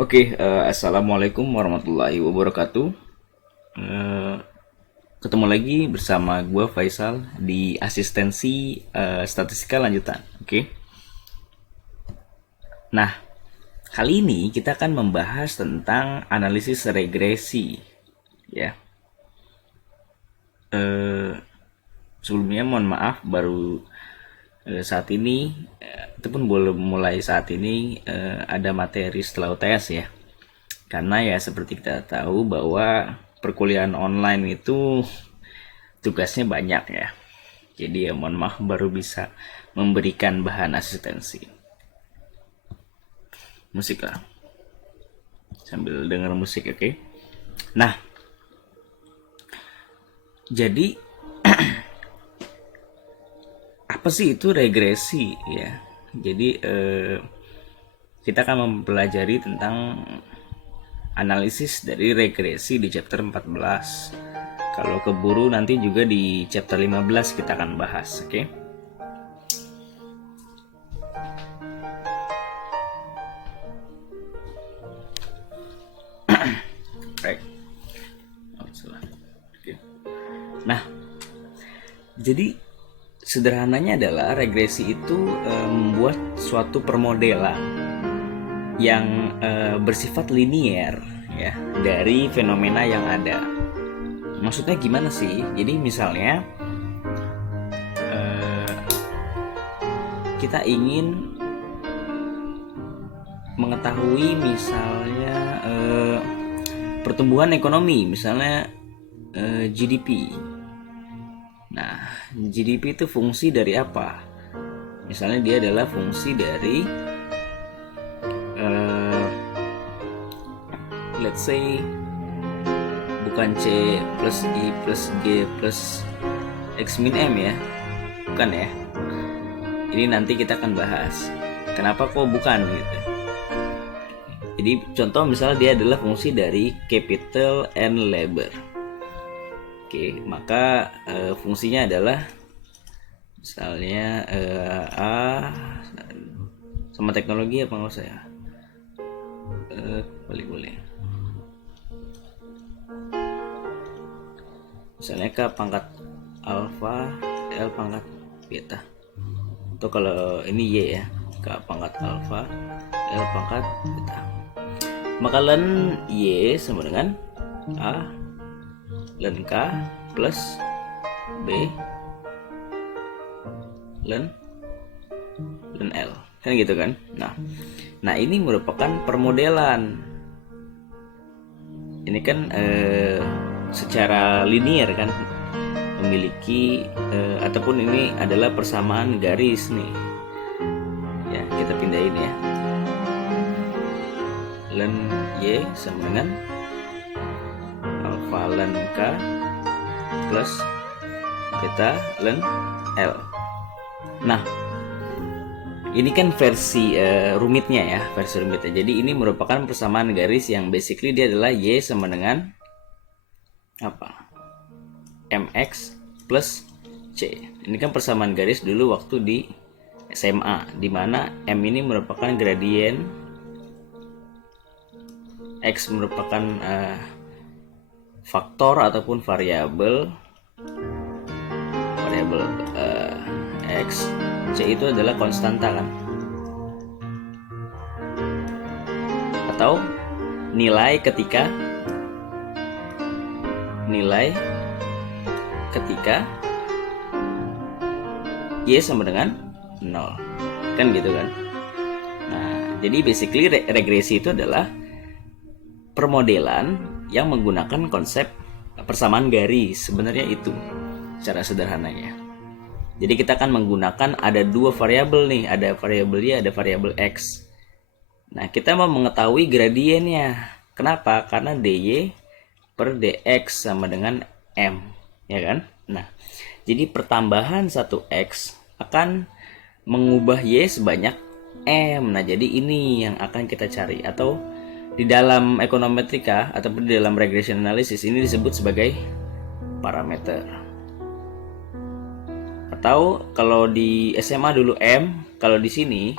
Assalamualaikum warahmatullahi wabarakatuh. Eh, Ketemu lagi bersama gue Faisal di asistensi statistika lanjutan. Nah, kali ini kita akan membahas tentang analisis regresi. Ya, eh, Sebelumnya mohon maaf baru saat ini ataupun belum mulai saat ini ada materi setelah UTS ya. Karena ya seperti kita tahu bahwa perkuliahan online itu tugasnya banyak ya. Jadi ya mohon maaf baru bisa memberikan bahan asistensi. Musik lah. Sambil dengar musik, oke? Nah, jadi apa sih itu regresi ya? Jadi kita akan mempelajari tentang analisis dari regresi di chapter 14. Kalau keburu nanti juga di chapter 15 kita akan bahas, oke? Baik. Oh, salah. Oke. Nah, jadi sederhananya adalah regresi itu membuat suatu permodelan yang bersifat linier ya dari fenomena yang ada. Maksudnya gimana sih? Jadi misalnya kita ingin mengetahui misalnya pertumbuhan ekonomi, misalnya GDP. Nah, GDP itu fungsi dari apa? Misalnya dia adalah fungsi dari let's say bukan C plus I plus G plus X min M ya, bukan ya. Ini nanti kita akan bahas kenapa kok bukan gitu. Jadi contoh misalnya dia adalah fungsi dari capital and labor. Oke, maka fungsinya adalah misalnya A sama teknologi apa nggak usah ya? Boleh. Misalnya K pangkat alfa, L pangkat beta. Atau kalau ini Y ya, K pangkat alfa, L pangkat beta. Maka len Y sama dengan A len K plus B len L. Kan gitu kan? Nah ini merupakan permodelan. Ini kan secara linear kan memiliki ataupun ini adalah persamaan garis nih. Ya, kita pindahin ya. Len Y sama dengan alfa len K plus beta len L. Nah, ini kan versi rumitnya ya, versi rumitnya. Jadi ini merupakan persamaan garis yang basically dia adalah Y sama dengan apa? MX plus C. Ini kan persamaan garis dulu waktu di SMA, di mana M ini merupakan gradien, X merupakan faktor ataupun variabel X, C itu adalah konstanta kan, atau nilai ketika Y sama dengan 0 kan gitu kan. Nah jadi basically regresi itu adalah permodelan yang menggunakan konsep persamaan garis. Sebenarnya itu secara sederhananya. Jadi kita akan menggunakan ada dua variabel nih, ada variabel Y, ada variabel X. Nah, kita mau mengetahui gradiennya. Kenapa? Karena dy per dx sama dengan m, ya kan? Nah, jadi pertambahan 1x akan mengubah y sebanyak m. Nah, jadi ini yang akan kita cari, atau di dalam ekonometrika ataupun di dalam regression analysis ini disebut sebagai parameter. Atau kalau di SMA dulu M, kalau di sini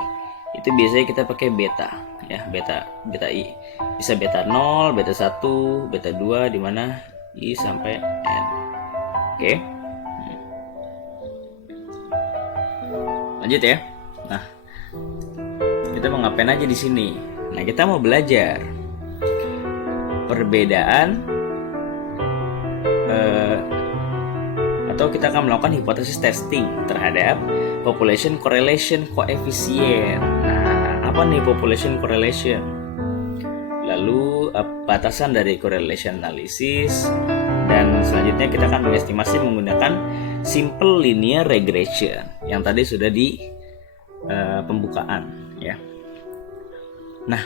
itu biasanya kita pakai beta. ya, beta I. Bisa beta 0, beta 1, beta 2 di mana I sampai N. Oke. Lanjut ya. Nah, kita mau ngapain aja di sini? Nah, kita mau belajar perbedaan atau kita akan melakukan hipotesis testing terhadap population correlation coefficient. Nah, apa nih population correlation? Lalu batasan dari correlation analysis, dan selanjutnya kita akan mengestimasi menggunakan simple linear regression yang tadi sudah di pembukaan ya. Nah,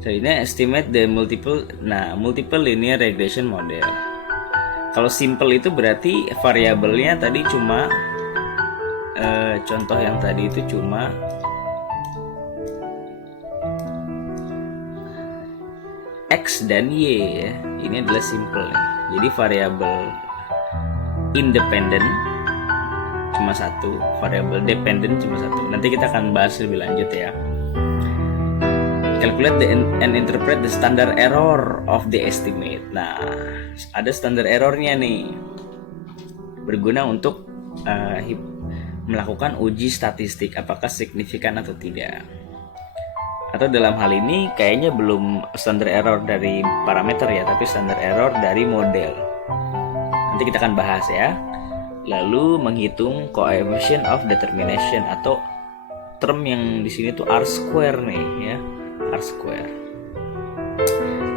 selanjutnya estimate the multiple linear regression model. Kalau simple itu berarti variabelnya tadi cuma contoh yang tadi itu cuma X dan Y ya. Ini adalah simple ya. Jadi variabel independent cuma satu, variabel dependent cuma satu. Nanti kita akan bahas lebih lanjut ya. Calculate and interpret the standard error of the estimate. Nah, ada standard errornya nih, berguna untuk melakukan uji statistik apakah signifikan atau tidak. Atau dalam hal ini kayaknya belum standard error dari parameter ya, tapi standard error dari model. Nanti kita akan bahas ya. Lalu menghitung coefficient of determination atau term yang di sini tuh R square nih ya. R square.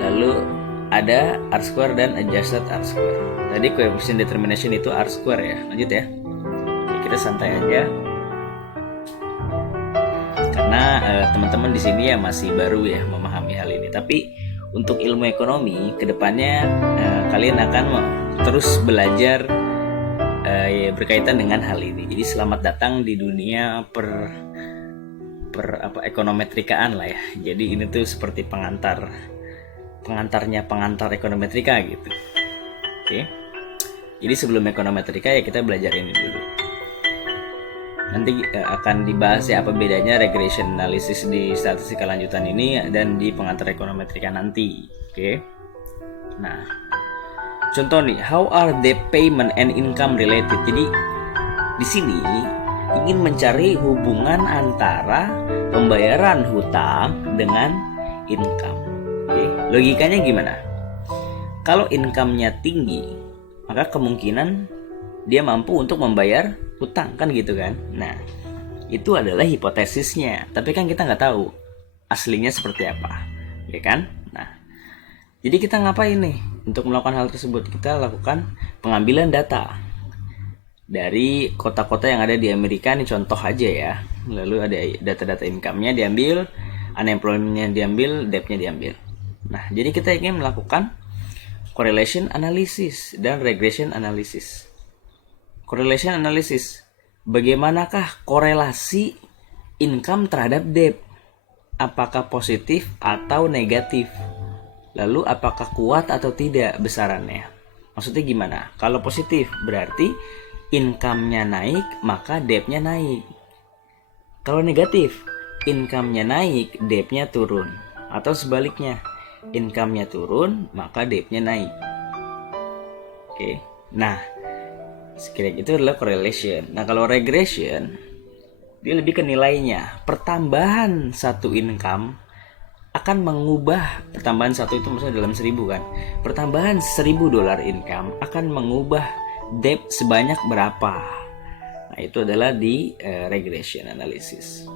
Lalu ada R square dan adjusted R square. Tadi coefficient determination itu R square ya. Lanjut ya. Oke, kita santai aja. Karena teman-teman di sini ya masih baru ya memahami hal ini. Tapi untuk ilmu ekonomi kedepannya kalian akan terus belajar ya, berkaitan dengan hal ini. Jadi selamat datang di dunia ekonometrikaan lah ya. Jadi ini tuh seperti pengantarnya pengantar ekonometrika gitu. Oke. Jadi sebelum ekonometrika ya kita belajar ini dulu. Nanti akan dibahas ya apa bedanya regression analysis di statistika lanjutan ini dan di pengantar ekonometrika nanti. Oke. Nah, contoh nih, how are debt payment and income related? Jadi di sini ingin mencari hubungan antara pembayaran hutang dengan income. Oke, logikanya gimana? Kalau income-nya tinggi, maka kemungkinan dia mampu untuk membayar hutang, kan gitu kan? Nah, itu adalah hipotesisnya. Tapi kan kita nggak tahu aslinya seperti apa, ya kan? Nah, jadi kita ngapain nih untuk melakukan hal tersebut? Kita lakukan pengambilan data dari kota-kota yang ada di Amerika, ini contoh aja ya. Lalu ada data-data income-nya diambil, unemployment-nya diambil, debt-nya diambil. Nah, jadi kita ingin melakukan correlation analysis dan regression analysis. Correlation analysis, bagaimanakah korelasi income terhadap debt? Apakah positif atau negatif? Lalu apakah kuat atau tidak besarannya? Maksudnya gimana? Kalau positif berarti income-nya naik, maka debt-nya naik. Kalau negatif, income-nya naik, debt-nya turun. Atau sebaliknya, income-nya turun, maka debt-nya naik. Oke. Nah, sekiranya itu adalah correlation. Nah, kalau regression, dia lebih ke nilainya. Pertambahan satu income akan mengubah, pertambahan satu itu maksudnya dalam 1000 kan. Pertambahan $1000 income akan mengubah debt sebanyak berapa. Nah, itu adalah di regression analysis.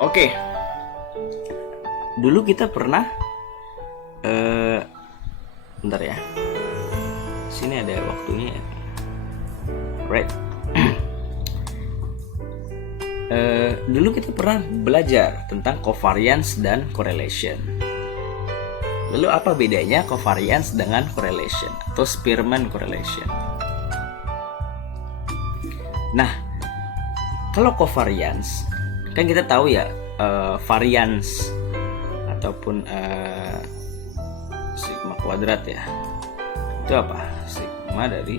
Oke. Dulu kita pernah bentar ya. Sini ada waktunya. Right. Dulu kita pernah belajar tentang covariance dan correlation. Lalu apa bedanya covariance dengan correlation atau Spearman correlation? Nah, kalau covariance kan kita tahu ya, variance ataupun sigma kuadrat ya. Itu apa? Sigma dari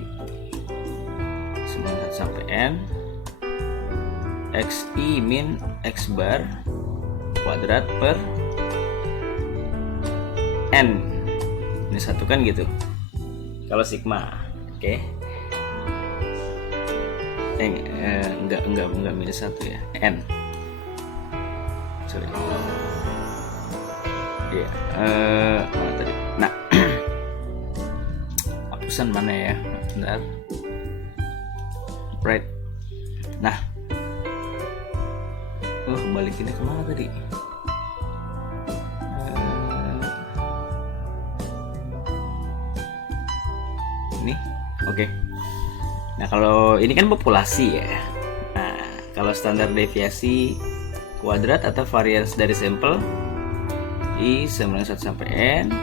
9 sampai n xi min x bar kuadrat per n minus 1 kan gitu kalau sigma. Oke. Enggak minus 1 ya, n. Sorry. Iya, mana tadi? Nah, hapusan mana ya? Bentar. Right. Nah, balikinnya kemana tadi? Ini, oke. Nah, kalau ini kan populasi ya. Nah, kalau standar deviasi kuadrat atau varians dari sampel I sama dengan 1 sampai n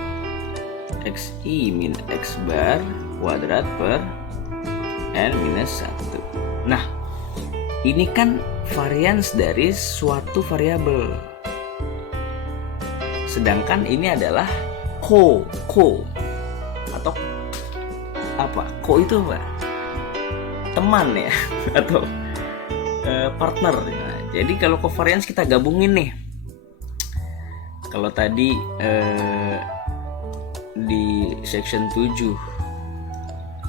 xi min x bar kuadrat per n minus 1. Nah, ini kan varians dari suatu variabel. Sedangkan ini adalah ko atau apa? Ko itu apa? Teman ya atau partner. Nah, jadi kalau covariance kita gabungin nih. Kalau tadi di section 7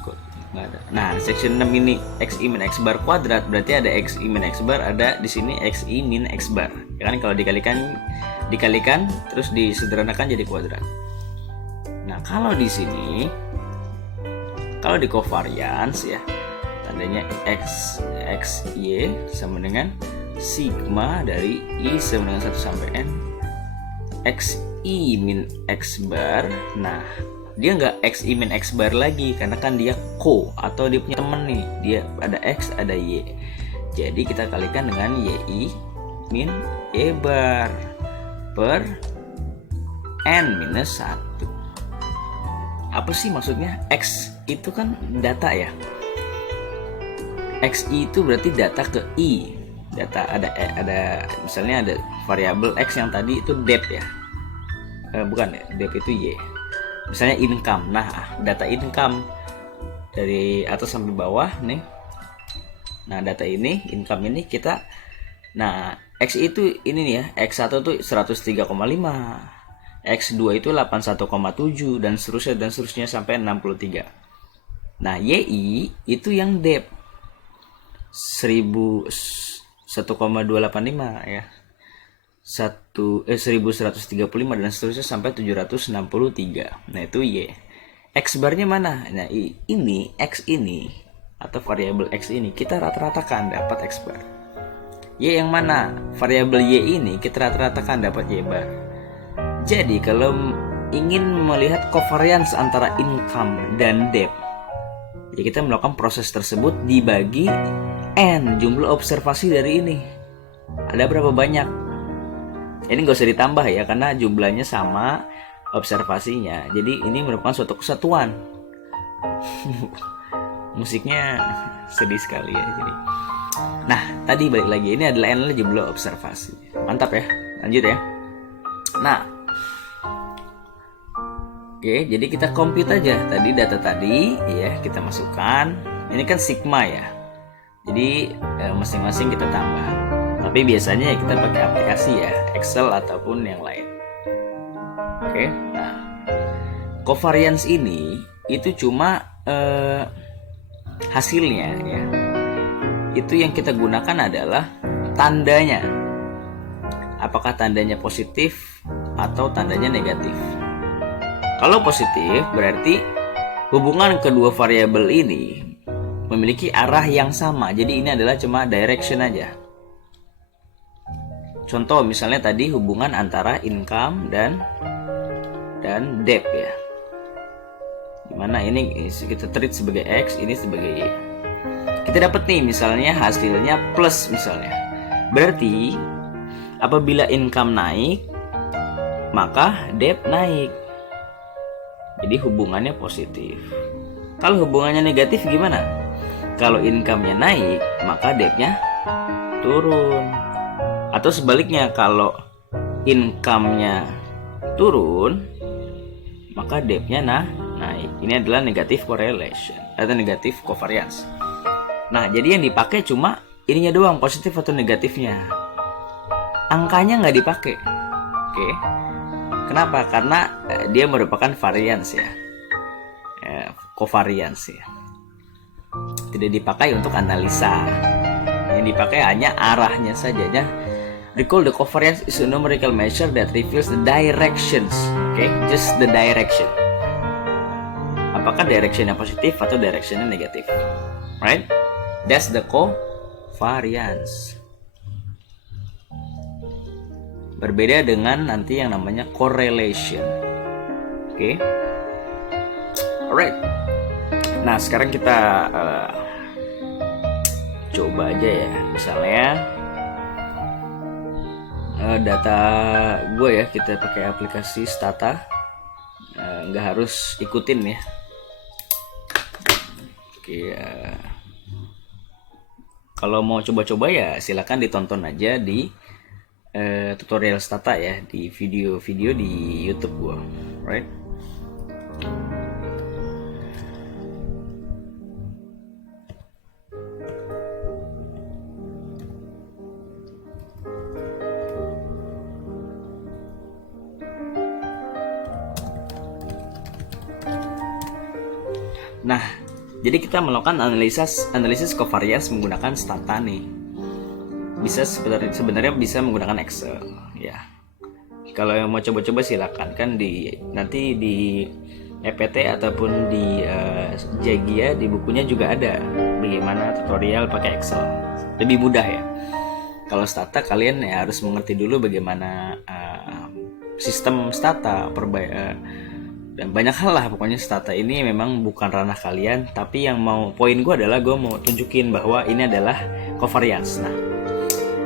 kok nggak ada. Nah, section 6 ini xi min x bar kuadrat, berarti ada xi min x bar, ada di sini xi min x bar. Ya kan, kalau dikalikan terus disederhanakan jadi kuadrat. Nah, kalau di sini kalau di covariance ya tandanya xy sama dengan sigma dari i sama dengan 1 sampai n xi min x bar. Nah, dia nggak xi min x bar lagi karena kan dia ko atau dia punya temen nih, dia ada x ada y, jadi kita kalikan dengan yi min e bar per n minus 1. Apa sih maksudnya? X itu kan data ya, xi itu berarti data ke i, data ada misalnya ada variabel x yang tadi itu depth ya, bukan ya, depth itu y, misalnya income. Nah, data income dari atas sampai bawah nih. Nah, data ini income ini kita, nah x itu ini nih ya, x1 tuh 103,5, x2 itu 81,7 dan seterusnya sampai 63. Nah, yi itu yang depth 1,285 ya, 1135 dan seterusnya sampai 763. Nah, itu y. X barnya mana? Nah, ini x ini atau variabel x ini kita rata-ratakan dapat x bar. Y yang mana? Variabel y ini kita rata-ratakan dapat y bar. Jadi kalau ingin melihat covariance antara income dan depth, ya kita melakukan proses tersebut dibagi n jumlah observasi dari ini. Ada berapa banyak? Ini nggak usah ditambah ya karena jumlahnya sama observasinya. Jadi ini merupakan suatu kesatuan. Musiknya sedih sekali ya. Jadi, nah tadi balik lagi ini adalah n jumlah observasi. Mantap ya. Lanjut ya. Nah, oke, jadi kita compute aja tadi data tadi ya, kita masukkan. Ini kan sigma ya. Jadi masing-masing kita tambah. Tapi biasanya ya kita pakai aplikasi ya, Excel ataupun yang lain. Oke. Nah, covariance ini itu cuma hasilnya ya. Itu yang kita gunakan adalah tandanya. Apakah tandanya positif atau tandanya negatif? Kalau positif berarti hubungan kedua variabel ini memiliki arah yang sama. Jadi ini adalah cuma direction aja. Contoh misalnya tadi hubungan antara income dan debt ya. Dimana ini kita treat sebagai X, ini sebagai Y. Kita dapat nih misalnya hasilnya plus misalnya. Berarti apabila income naik, maka debt naik. Jadi hubungannya positif. Kalau hubungannya negatif gimana? Kalau income-nya naik, maka debt-nya turun. Atau sebaliknya, kalau income-nya turun, maka debt-nya naik. Ini adalah negative correlation atau negative covariance. Nah, jadi yang dipakai cuma ininya doang, positif atau negatifnya. angkanya nggak dipakai. Oke. Kenapa? Karena dia merupakan variance ya, covariance ya. Tidak dipakai untuk analisa. Yang dipakai hanya arahnya saja ya. Recall the covariance is a numerical measure that reveals the directions. Okay, just the direction. Apakah directionnya positif atau directionnya negatif? Right? That's the covariance. Berbeda dengan nanti yang namanya correlation. Oke. Alright. Nah, sekarang kita coba aja ya. Misalnya data gue ya, kita pakai aplikasi Stata. Nggak harus ikutin ya. Oke. Kalau mau coba-coba ya silakan ditonton aja di tutorial Stata ya, di video-video di YouTube gua, right? Nah, jadi kita melakukan analisis covariance menggunakan Stata nih. Bisa sebenarnya bisa menggunakan Excel ya. Kalau yang mau coba-coba silakan, kan nanti di EPT ataupun di Jagia di bukunya juga ada bagaimana tutorial pakai Excel. Lebih mudah ya. Kalau Stata kalian ya harus mengerti dulu bagaimana sistem Stata, dan banyak hal lah. Pokoknya Stata ini memang bukan ranah kalian, tapi yang poin gue adalah gue mau tunjukin bahwa ini adalah covariance. Nah,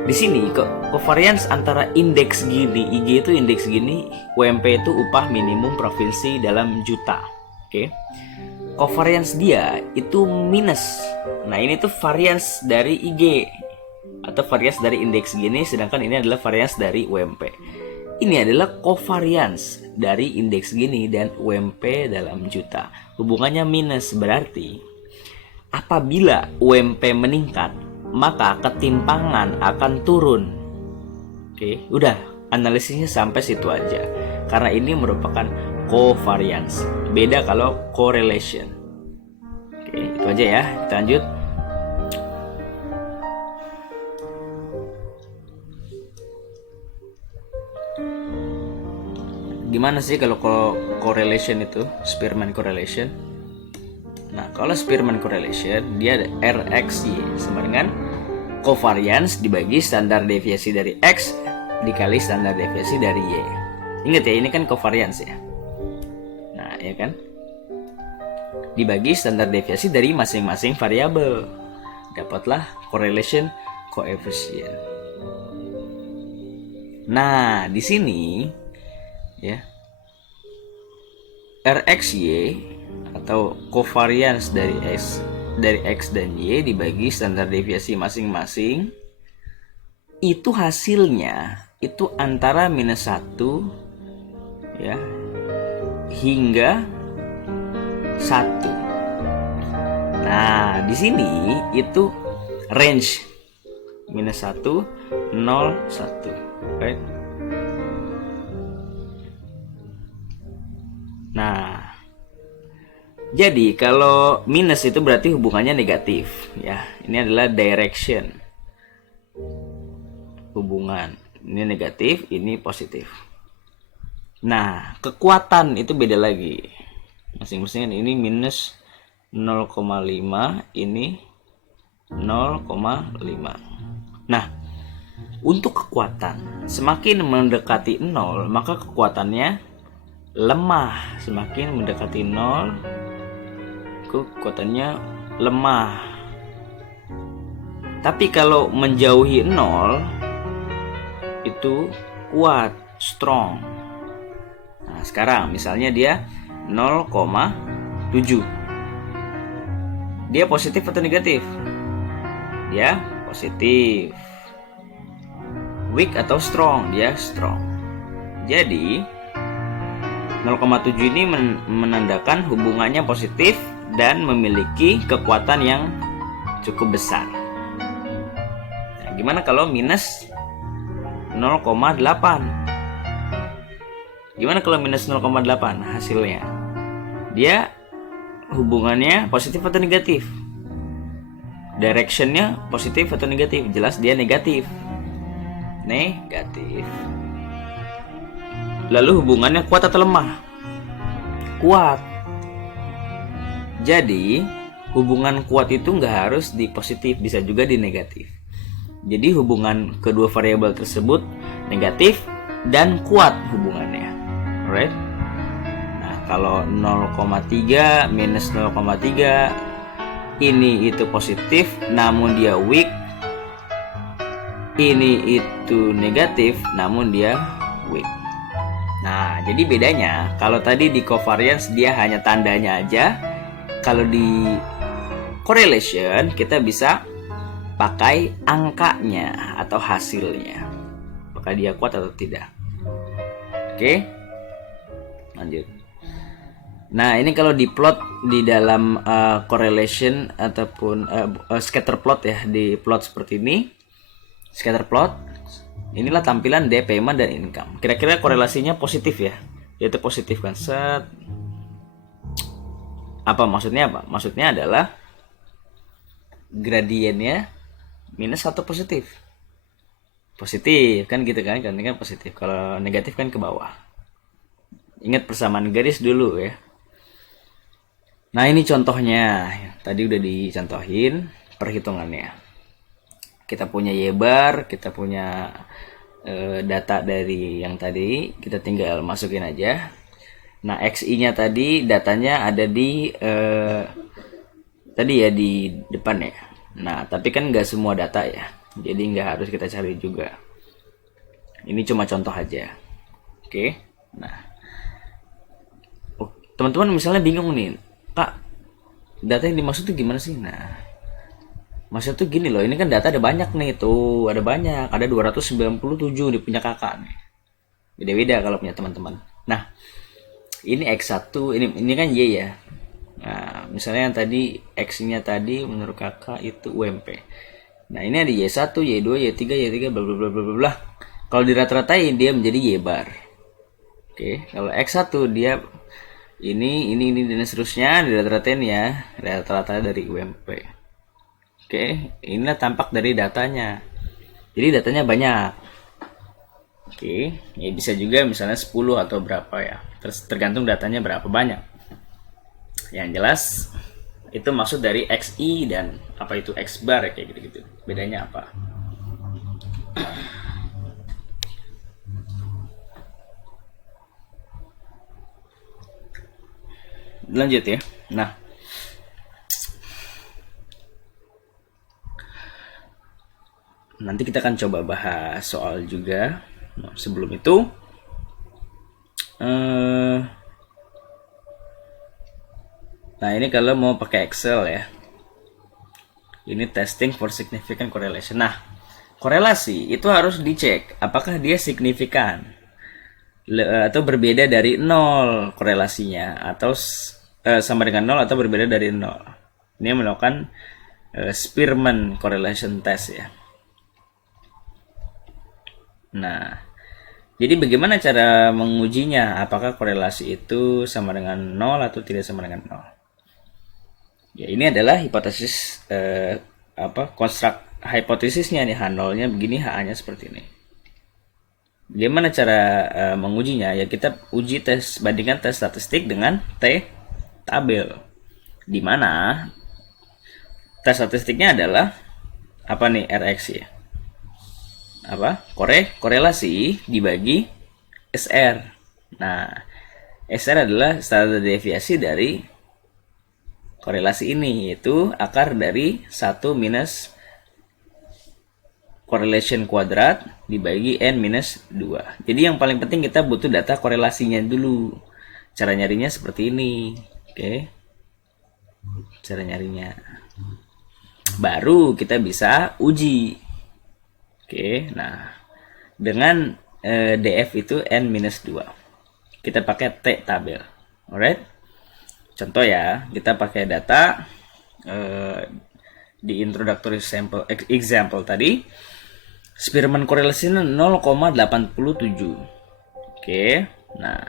di sini covariance antara indeks gini, IG itu indeks gini, UMP itu upah minimum provinsi dalam juta. Oke. Covariance dia itu minus. Nah, ini tuh variance dari IG atau variance dari indeks gini, sedangkan ini adalah variance dari UMP. Ini adalah covariance dari indeks gini dan UMP dalam juta. Hubungannya minus, berarti apabila UMP meningkat, maka ketimpangan akan turun. Oke, udah, analisisnya sampai situ aja. Karena ini merupakan covariance. Beda kalau correlation. Oke, itu aja ya. Kita lanjut. Gimana sih kalau correlation itu, Spearman correlation? Nah, kalau Spearman correlation dia ada RXY sama dengan covariance dibagi standar deviasi dari X dikali standar deviasi dari Y. Ingat ya, ini kan covariance ya. Nah, ya kan? Dibagi standar deviasi dari masing-masing variabel. Dapatlah correlation coefficient. Nah, di sini ya, RXY atau covariance dari X dan Y dibagi standar deviasi masing-masing, itu hasilnya itu antara -1 ya hingga 1. Nah, di sini itu range -1, 0, 1, right? Nah, jadi kalau minus itu berarti hubungannya negatif ya. Ini adalah direction. Hubungan. Ini negatif, ini positif. Nah, kekuatan itu beda lagi. Masing-masing ini minus 0,5, ini 0,5. Nah, untuk kekuatan, semakin mendekati 0, maka kekuatannya lemah. Semakin mendekati 0, kekuatannya lemah. Tapi kalau menjauhi 0 itu kuat, strong. Nah, sekarang misalnya dia 0,7. Dia positif atau negatif? Dia positif. Weak atau strong? Dia strong. Jadi 0,7 ini menandakan hubungannya positif dan memiliki kekuatan yang cukup besar. Nah, gimana kalau minus 0,8. Gimana kalau minus 0,8 hasilnya? Dia hubungannya positif atau negatif? Directionnya positif atau negatif? Jelas dia negatif. Negatif. Lalu hubungannya kuat atau lemah? Kuat. Jadi hubungan kuat itu nggak harus di positif, bisa juga di negatif. Jadi hubungan kedua variabel tersebut negatif dan kuat hubungannya. Alright? Nah, kalau 0,3 minus 0,3 ini itu positif namun dia weak. Ini itu negatif namun dia weak. Nah, jadi bedanya kalau tadi di covariance dia hanya tandanya aja. Kalau di correlation kita bisa pakai angkanya atau hasilnya. Apakah dia kuat atau tidak. Oke. Lanjut. Nah, ini kalau diplot di dalam correlation ataupun scatter plot ya, di plot seperti ini. Scatter plot. Inilah tampilan day payment dan income. Kira-kira korelasinya positif ya. Yaitu positif kan. Set. Apa maksudnya apa? Maksudnya adalah gradiennya minus atau positif. Positif kan gitu kan, kan positif. Kalau negatif kan ke bawah. Ingat persamaan garis dulu ya. Nah, ini contohnya. Tadi udah dicontohin perhitungannya. Kita punya Y-bar, kita punya data dari yang tadi, kita tinggal masukin aja. Nah, XI-nya tadi datanya ada di tadi ya di depan ya. Nah, tapi kan nggak semua data ya. Jadi nggak harus kita cari juga. Ini cuma contoh aja. Oke. Nah, teman-teman misalnya bingung nih, Kak, data yang dimaksud tuh gimana sih? Nah, maksudnya tuh gini loh, ini kan data ada banyak nih tuh, ada banyak, ada 297 di punya kakak nih. Beda-beda kalau punya teman-teman. Nah, ini X1, ini kan Y ya. Nah, misalnya yang tadi X-nya tadi menurut kakak itu UMP. Nah, ini ada Y1, Y2, Y3, Y3 bla bla bla bla bla. Kalau dirata-ratain dia menjadi Y bar. Oke, kalau X1 dia ini dan seterusnya dirata-ratain ya, rata-rata dari UMP. Oke, inilah tampak dari datanya. Jadi datanya banyak. Oke, ya bisa juga misalnya 10 atau berapa ya. Tergantung datanya berapa banyak. Yang jelas itu maksud dari XI dan apa itu X bar kayak gitu-gitu. Bedanya apa? Lanjut ya. Nah, nanti kita akan coba bahas soal juga. Nah, sebelum itu nah, ini kalau mau pakai Excel ya. Ini testing for significant correlation. Nah, korelasi itu harus dicek apakah dia signifikan atau berbeda dari 0 korelasinya, atau sama dengan 0 atau berbeda dari 0. Ini melakukan Spearman correlation test ya. Nah, jadi bagaimana cara mengujinya? Apakah korelasi itu sama dengan 0 atau tidak sama dengan 0? Ya, ini adalah hipotesis konstruk hipotesisnya nih. H0-nya begini, HA-nya seperti ini. Bagaimana cara mengujinya? Ya kita uji bandingkan tes statistik dengan T tabel. Di mana tes statistiknya adalah apa nih, RX ya. Apa? Korelasi dibagi SR. Nah, SR adalah standar deviasi dari korelasi ini, yaitu akar dari 1 minus correlation kuadrat dibagi n minus 2. Jadi yang paling penting kita butuh data korelasinya dulu. Cara nyarinya seperti ini. Oke. Cara nyarinya. Baru kita bisa uji. Oke, nah dengan DF itu n minus 2. Kita pakai T tabel. Alright. Contoh ya, kita pakai data di introductory example tadi. Spearman correlation 0,87. Oke. Nah,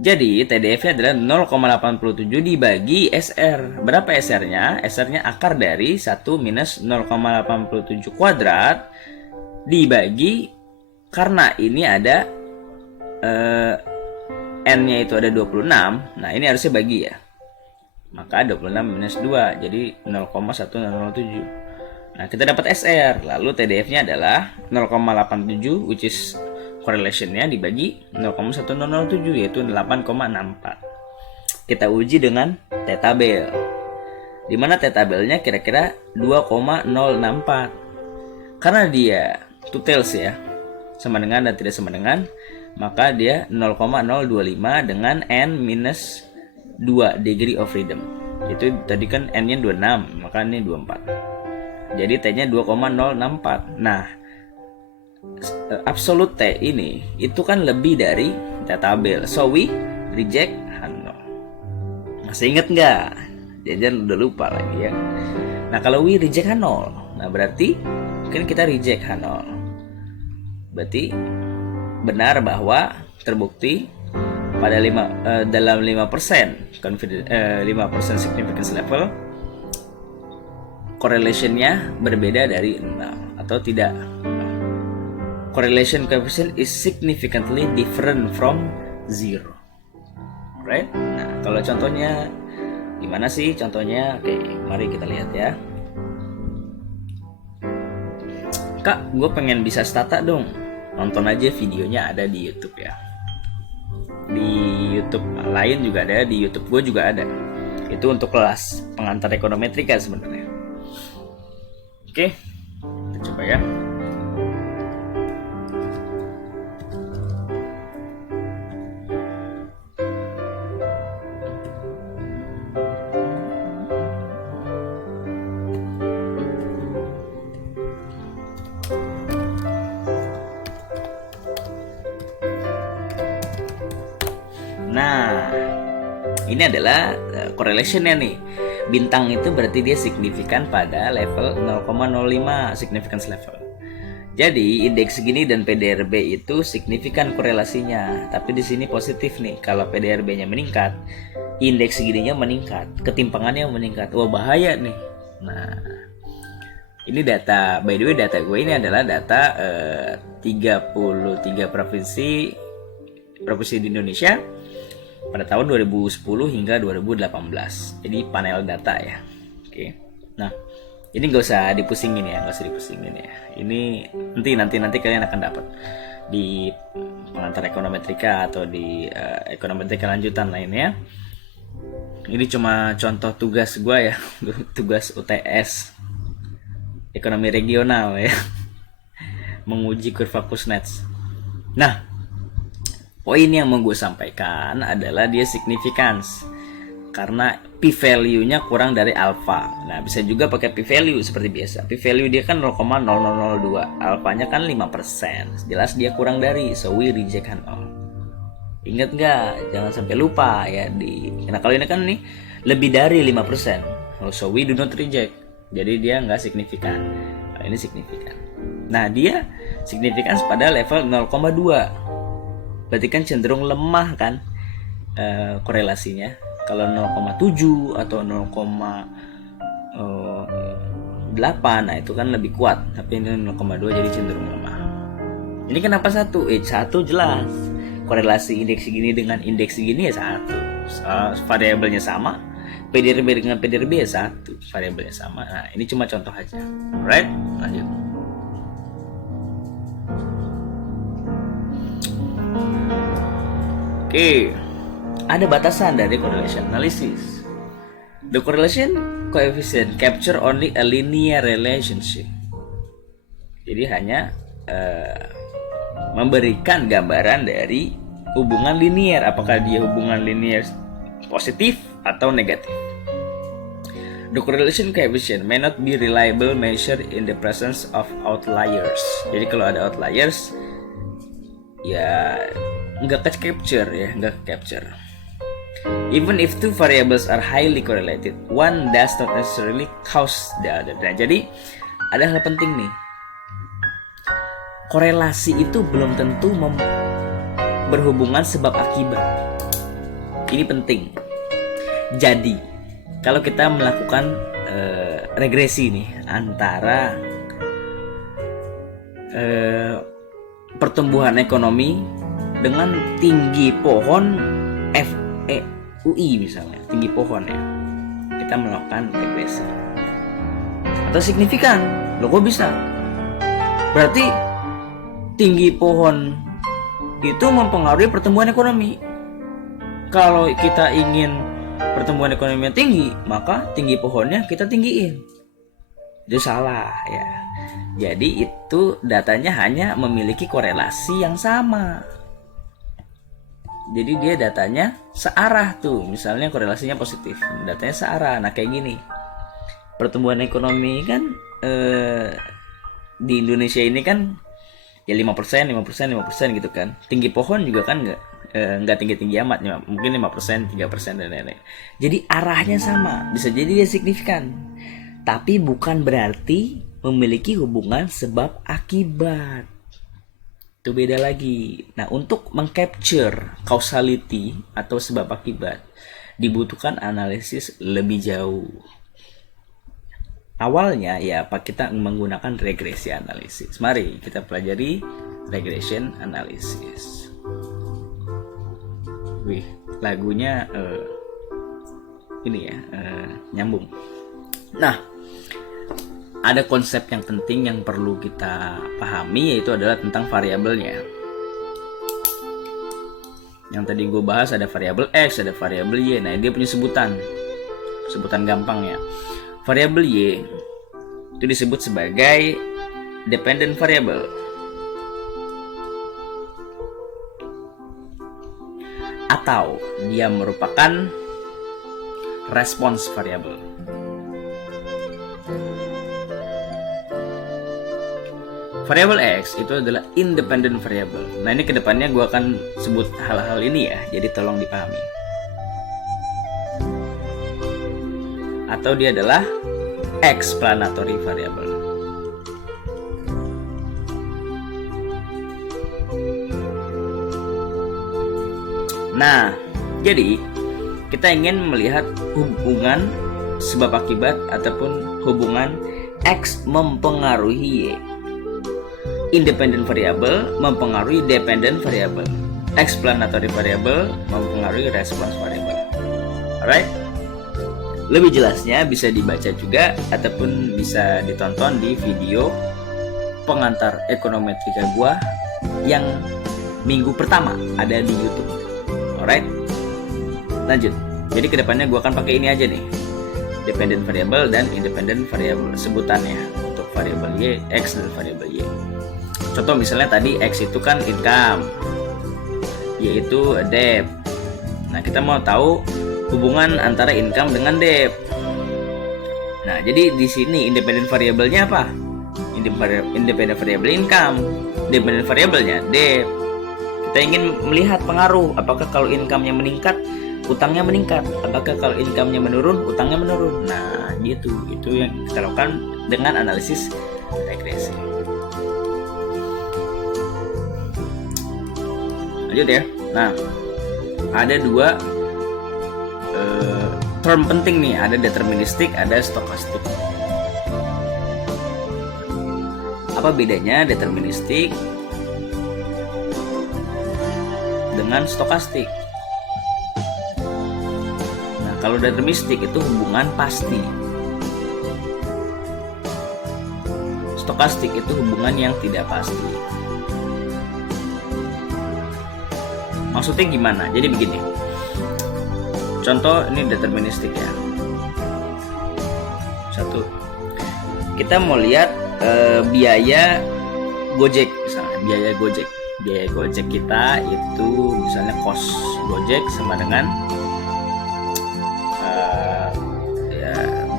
jadi TDF-nya adalah 0,87 dibagi SR. Berapa SR-nya? SR-nya akar dari 1 minus 0,87 kuadrat dibagi, karena ini ada N-nya itu ada 26. Nah, ini harusnya bagi ya. Maka 26 minus 2 jadi 0,1007. Nah, kita dapat SR. Lalu TDF-nya adalah 0,87, which is correlation-nya dibagi 0,1007, yaitu 8,64. Kita uji dengan T-tabel. Dimana T-tabelnya kira-kira 2,064. Karena dia two tails ya, sama dengan dan tidak sama dengan, maka dia 0,025 dengan N minus 2 degree of freedom. Itu tadi kan N-nya 26, maka ini 24. Jadi T-nya 2,064. Nah, absolute T ini itu kan lebih dari T-tabel. So we reject H0. Masih inget nggak? Jajan udah lupa lagi ya. Nah, kalau we reject H0, nah berarti kan kita reject H0. Berarti benar bahwa terbukti pada dalam 5% significance level correlation-nya berbeda dari 0 atau tidak. Correlation coefficient is significantly different from 0. Right? Nah, kalau contohnya gimana sih contohnya? Oke, mari kita lihat ya. Kak, gue pengen bisa stata dong. Nonton aja videonya, ada di YouTube ya. Di YouTube lain juga ada, di YouTube gue juga ada. Itu untuk kelas pengantar ekonometrika sebenarnya. Oke, kita coba ya. Nah, ini adalah correlation-nya nih. Bintang itu berarti dia signifikan pada level 0,05 significance level. Jadi indeks segini dan PDRB itu signifikan korelasinya. Tapi di sini positif nih. Kalau PDRB-nya meningkat, indeks segininya meningkat, ketimpangannya meningkat. Wah, bahaya nih. Nah, ini data, by the way data gue ini adalah data 33 provinsi di Indonesia pada tahun 2010 hingga 2018. Jadi panel data ya. Oke. Nah, ini nggak usah dipusingin ya. Ini nanti kalian akan dapat di pengantar ekonometrika atau di ekonometrika lanjutan lainnya. Ini cuma contoh tugas gue ya, tugas UTS ekonomi regional ya, menguji kurva Kuznets. Nah, poin yang mau gue sampaikan adalah dia significance karena p-value-nya kurang dari alpha. Nah, bisa juga pakai p-value seperti biasa. P-value dia kan 0,0002, alfanya kan 5%. Jelas dia kurang dari, so we reject all. Ingat nggak? Jangan sampai lupa ya Nah, kalau ini kan nih lebih dari 5%, so we do not reject. Jadi dia nggak signifikan. Kalau ini signifikan. Nah, dia signifikan pada level 0,2. Berarti kan cenderung lemah kan korelasinya. Kalau 0,7 atau 0,8, nah itu kan lebih kuat. Tapi ini 0,2 jadi cenderung lemah. Ini kenapa 1? 1 jelas. Korelasi indeks segini dengan indeks segini ya 1. Variabelnya sama. PDRB dengan PDRB ya 1. Variabelnya sama. Nah, ini cuma contoh aja. Alright, lanjut. Oke, ada batasan dari correlation analysis. The correlation coefficient capture only a linear relationship. Jadi hanya memberikan gambaran dari hubungan linear, apakah dia hubungan linear positif atau negatif. The correlation coefficient may not be reliable measure in the presence of outliers. Jadi kalau ada outliers, ya nggak capture. Even if two variables are highly correlated, one does not necessarily cause the other. Nah, jadi ada hal penting nih. korelasi itu belum tentu berhubungan sebab akibat. Ini penting. Jadi kalau kita melakukan regresi nih antara pertumbuhan ekonomi dengan tinggi pohon FEUI misalnya, tinggi pohon ya, kita melakukan regresi atau signifikan. Loh kok bisa? Berarti tinggi pohon itu mempengaruhi pertumbuhan ekonomi. Kalau kita ingin pertumbuhan ekonomi yang tinggi, maka tinggi pohonnya kita tinggiin. Itu salah ya. Jadi itu datanya hanya memiliki korelasi yang sama. Jadi dia datanya searah tuh. Misalnya korelasinya positif, datanya searah. Nah kayak gini. Pertumbuhan ekonomi kan di Indonesia ini kan ya 5%, 5%, 5% gitu kan. Tinggi pohon juga kan nggak tinggi-tinggi amat, mungkin 5%, 3% dan lain-lain. Jadi arahnya sama, bisa jadi dia signifikan. Tapi bukan berarti memiliki hubungan sebab akibat. Itu beda lagi. Nah, untuk mengcapture causality atau sebab akibat dibutuhkan analisis lebih jauh. Awalnya ya kita menggunakan regresi analisis. Mari kita pelajari regression analysis. Wih, lagunya ini ya nyambung. Nah, ada konsep yang penting yang perlu kita pahami, yaitu adalah tentang variabelnya. Yang tadi gue bahas ada variabel X, ada variabel Y. Nah, dia punya sebutan gampangnya. Variabel Y itu disebut sebagai dependent variable atau dia merupakan response variable. Variabel X itu adalah independent variable. Nah ini kedepannya gue akan sebut hal-hal ini ya, jadi tolong dipahami. Atau dia adalah explanatory variable. Nah, jadi kita ingin melihat hubungan sebab akibat ataupun hubungan X mempengaruhi Y. Independent variable mempengaruhi dependent variable. Explanatory variable mempengaruhi response variable. Alright? Lebih jelasnya bisa dibaca juga ataupun bisa ditonton di video pengantar ekonometrika gua yang minggu pertama ada di YouTube. Alright? Lanjut. Jadi kedepannya gua akan pakai ini aja nih. Dependent variable dan independent variable sebutannya untuk variable Y, X dan variable Y. Contoh misalnya tadi X itu kan income, Y itu debt. Nah kita mau tahu hubungan antara income dengan debt. Nah jadi di sini independent variable-nya apa? Independent variable income, dependent variable-nya debt. Kita ingin melihat pengaruh, apakah kalau income-nya meningkat, utangnya meningkat, apakah kalau income-nya menurun, utangnya menurun. Nah gitu, itu yang kita lakukan dengan analisis regresi. Lanjut ya. Nah, ada dua term penting nih, ada deterministik, ada stokastik. Apa bedanya deterministik dengan stokastik? Nah, kalau deterministik itu hubungan pasti. Stokastik itu hubungan yang tidak pasti. Maksudnya gimana? Jadi begini. Contoh ini deterministik ya. Satu. Kita mau lihat biaya Gojek misalnya, biaya Gojek kita itu misalnya cost Gojek sama dengan ya,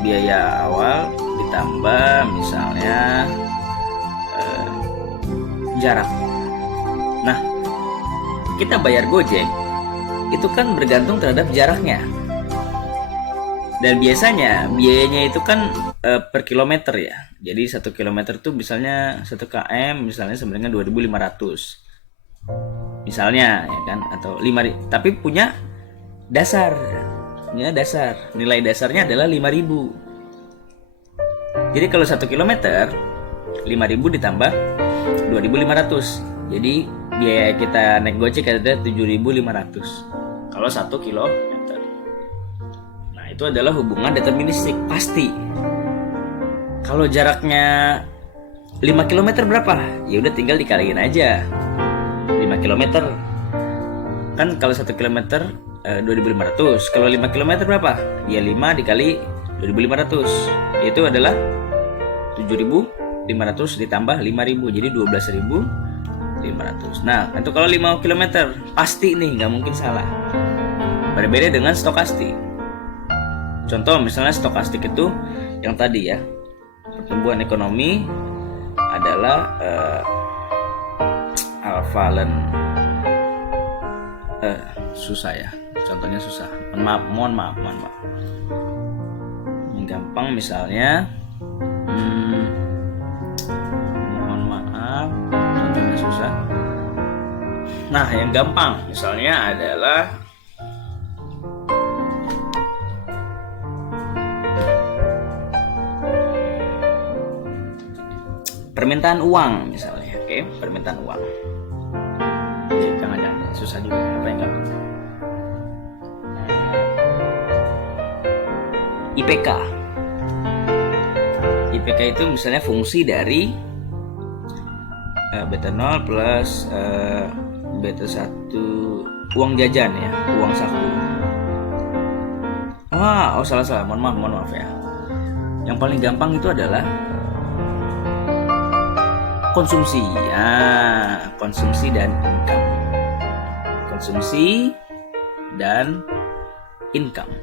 biaya awal ditambah misalnya jarak. Nah, kita bayar Gojek itu kan bergantung terhadap jaraknya. Dan biasanya biayanya itu kan per kilometer ya. Jadi 1 kilometer tuh misalnya 1 km misalnya sebenarnya 2.500 misalnya, ya kan, atau 5, tapi punya dasar, ya dasar, nilai dasarnya adalah 5.000. Jadi kalau 1 kilometer 5.000 ditambah 2.500, jadi biaya kita naik Gojek ada 7.500 kalau 1 kilometer. Nah, itu adalah hubungan deterministik pasti. Kalau jaraknya 5 kilometer berapa? Ya udah tinggal dikaliin aja. 5 kilometer kan kalau 1 kilometer 2.500. Kalau 5 kilometer berapa? Ya 5 dikali 2.500. Itu adalah 7.500 ditambah 5.000, jadi 12.500. Nah, itu kalau 5 kilometer pasti nih, nggak mungkin salah. Berbeda dengan stokastik. Contoh misalnya stokastik itu yang tadi ya, pertumbuhan ekonomi adalah alfalen susah ya, contohnya susah, mohon maaf. Yang gampang misalnya mohon maaf, contohnya susah. Nah, yang gampang misalnya adalah permintaan uang misalnya. Oke, permintaan uang. Jangan susah juga, apa yang gampang? IPK. IPK itu misalnya fungsi dari beta 0 plus beta 1 uang jajan ya, uang saku. Salah, mohon maaf ya. Yang paling gampang itu adalah konsumsi. Konsumsi dan income. Konsumsi dan income.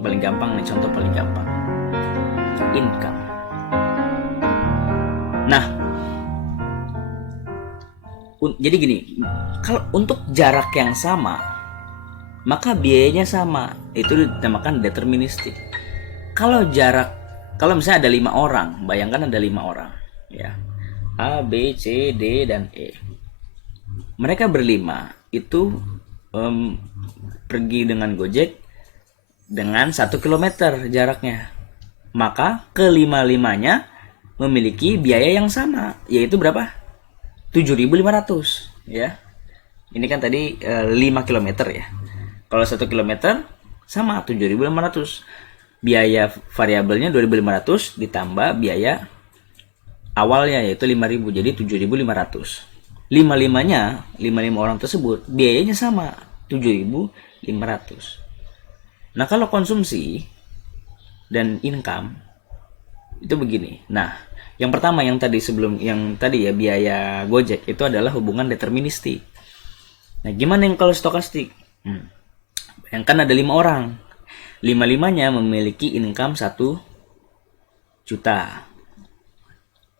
Paling gampang nih, contoh paling gampang. Income. Nah, jadi gini, kalau untuk jarak yang sama, maka biayanya sama. Itu dinamakan deterministik. Kalau misalnya ada 5 orang, bayangkan ada 5 orang, ya, A, B, C, D, dan E. Mereka berlima itu pergi dengan Gojek dengan 1 kilometer jaraknya. Maka kelima-limanya memiliki biaya yang sama, yaitu berapa? 7.500, ya. Ini kan tadi 5 kilometer ya. Kalau 1 kilometer sama 7.500. Biaya variabelnya 2.500 ditambah biaya awalnya yaitu 5.000, jadi 7.500. Lima orang tersebut biayanya sama 7.500. Nah, kalau konsumsi dan income itu begini. Nah, yang pertama yang tadi ya, biaya Gojek itu adalah hubungan deterministik. Nah, gimana yang kalau stokastik? Bayangkan ada 5 orang. 5-limanya memiliki income 1 juta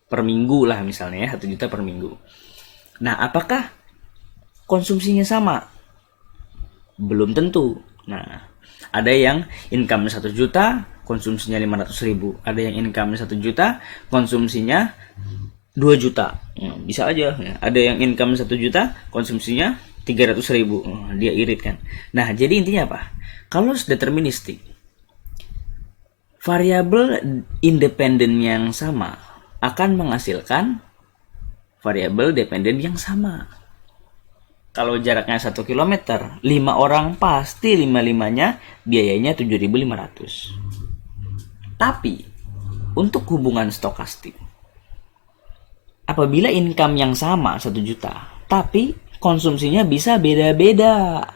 per minggu lah misalnya ya, 1 juta per minggu. Nah, apakah konsumsinya sama? Belum tentu. Nah, ada yang income 1 juta, konsumsinya 500.000. Ada yang income 1 juta, konsumsinya 2 juta. Bisa aja ya. Ada yang income 1 juta, konsumsinya 300.000. Dia irit kan. Nah, jadi intinya apa? Kalau deterministik, variabel independen yang sama akan menghasilkan variabel dependen yang sama. Kalau jaraknya 1 kilometer, 5 orang pasti 5-limanya biayanya 7.500. Tapi untuk hubungan stokastik, apabila income yang sama 1 juta, tapi konsumsinya bisa beda-beda,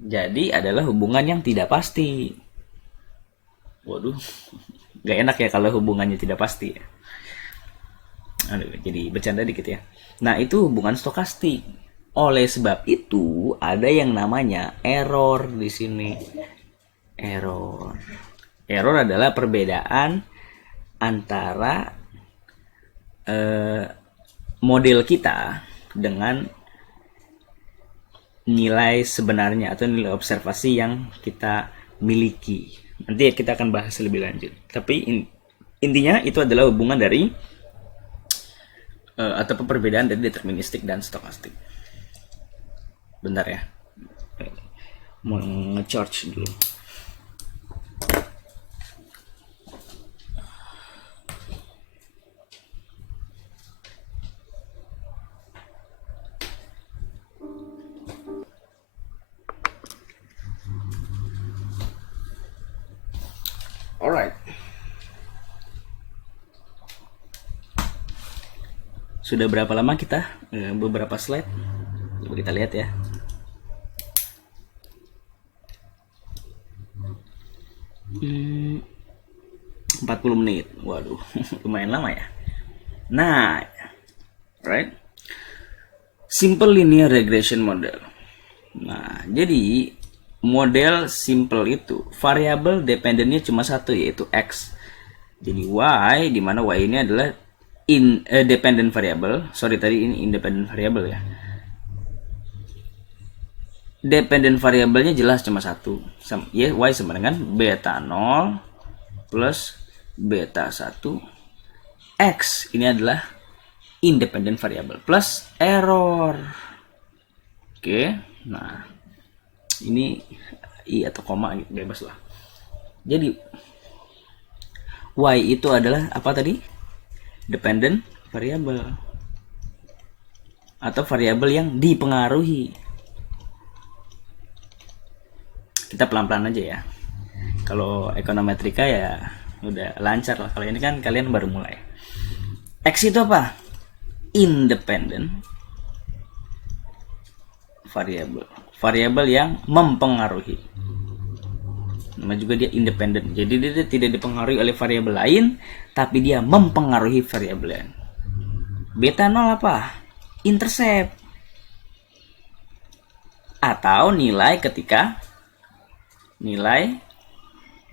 jadi adalah hubungan yang tidak pasti. Waduh, gak enak ya kalau hubungannya tidak pasti. Aduh, jadi bercanda dikit ya. Nah, itu hubungan stokastik. Oleh sebab itu ada yang namanya error di sini. Error adalah perbedaan antara model kita dengan nilai sebenarnya atau nilai observasi yang kita miliki. Nanti kita akan bahas lebih lanjut. Tapi intinya itu adalah hubungan dari atau perbedaan dari deterministik dan stokastik. Bentar ya, mau nge-charge dulu. Alright. Sudah berapa lama kita? Beberapa slide. Coba kita lihat ya. Hmm, 40 menit. Waduh, lumayan lama ya. Nah, right? Simple linear regression model. Nah, jadi model simple itu variabel dependennya cuma satu, yaitu x. Jadi y, di mana y ini adalah dependent variable. Sorry, tadi ini independent variable ya. Dependent variabelnya jelas cuma satu. Y sama dengan beta 0 plus beta 1 x. Ini adalah independent variable plus error. Oke, nah ini i atau koma bebas lah. Jadi y itu adalah apa tadi? Dependent variable atau variabel yang dipengaruhi. Kita pelan-pelan aja ya. Kalau ekonometrika ya udah lancar lah. Kalau ini kan kalian baru mulai. X itu apa? Independent variable. Variabel yang mempengaruhi. Nama juga dia independent. Jadi dia tidak dipengaruhi oleh variabel lain, tapi dia mempengaruhi variabel lain. Beta 0 apa? Intercept. Atau nilai ketika nilai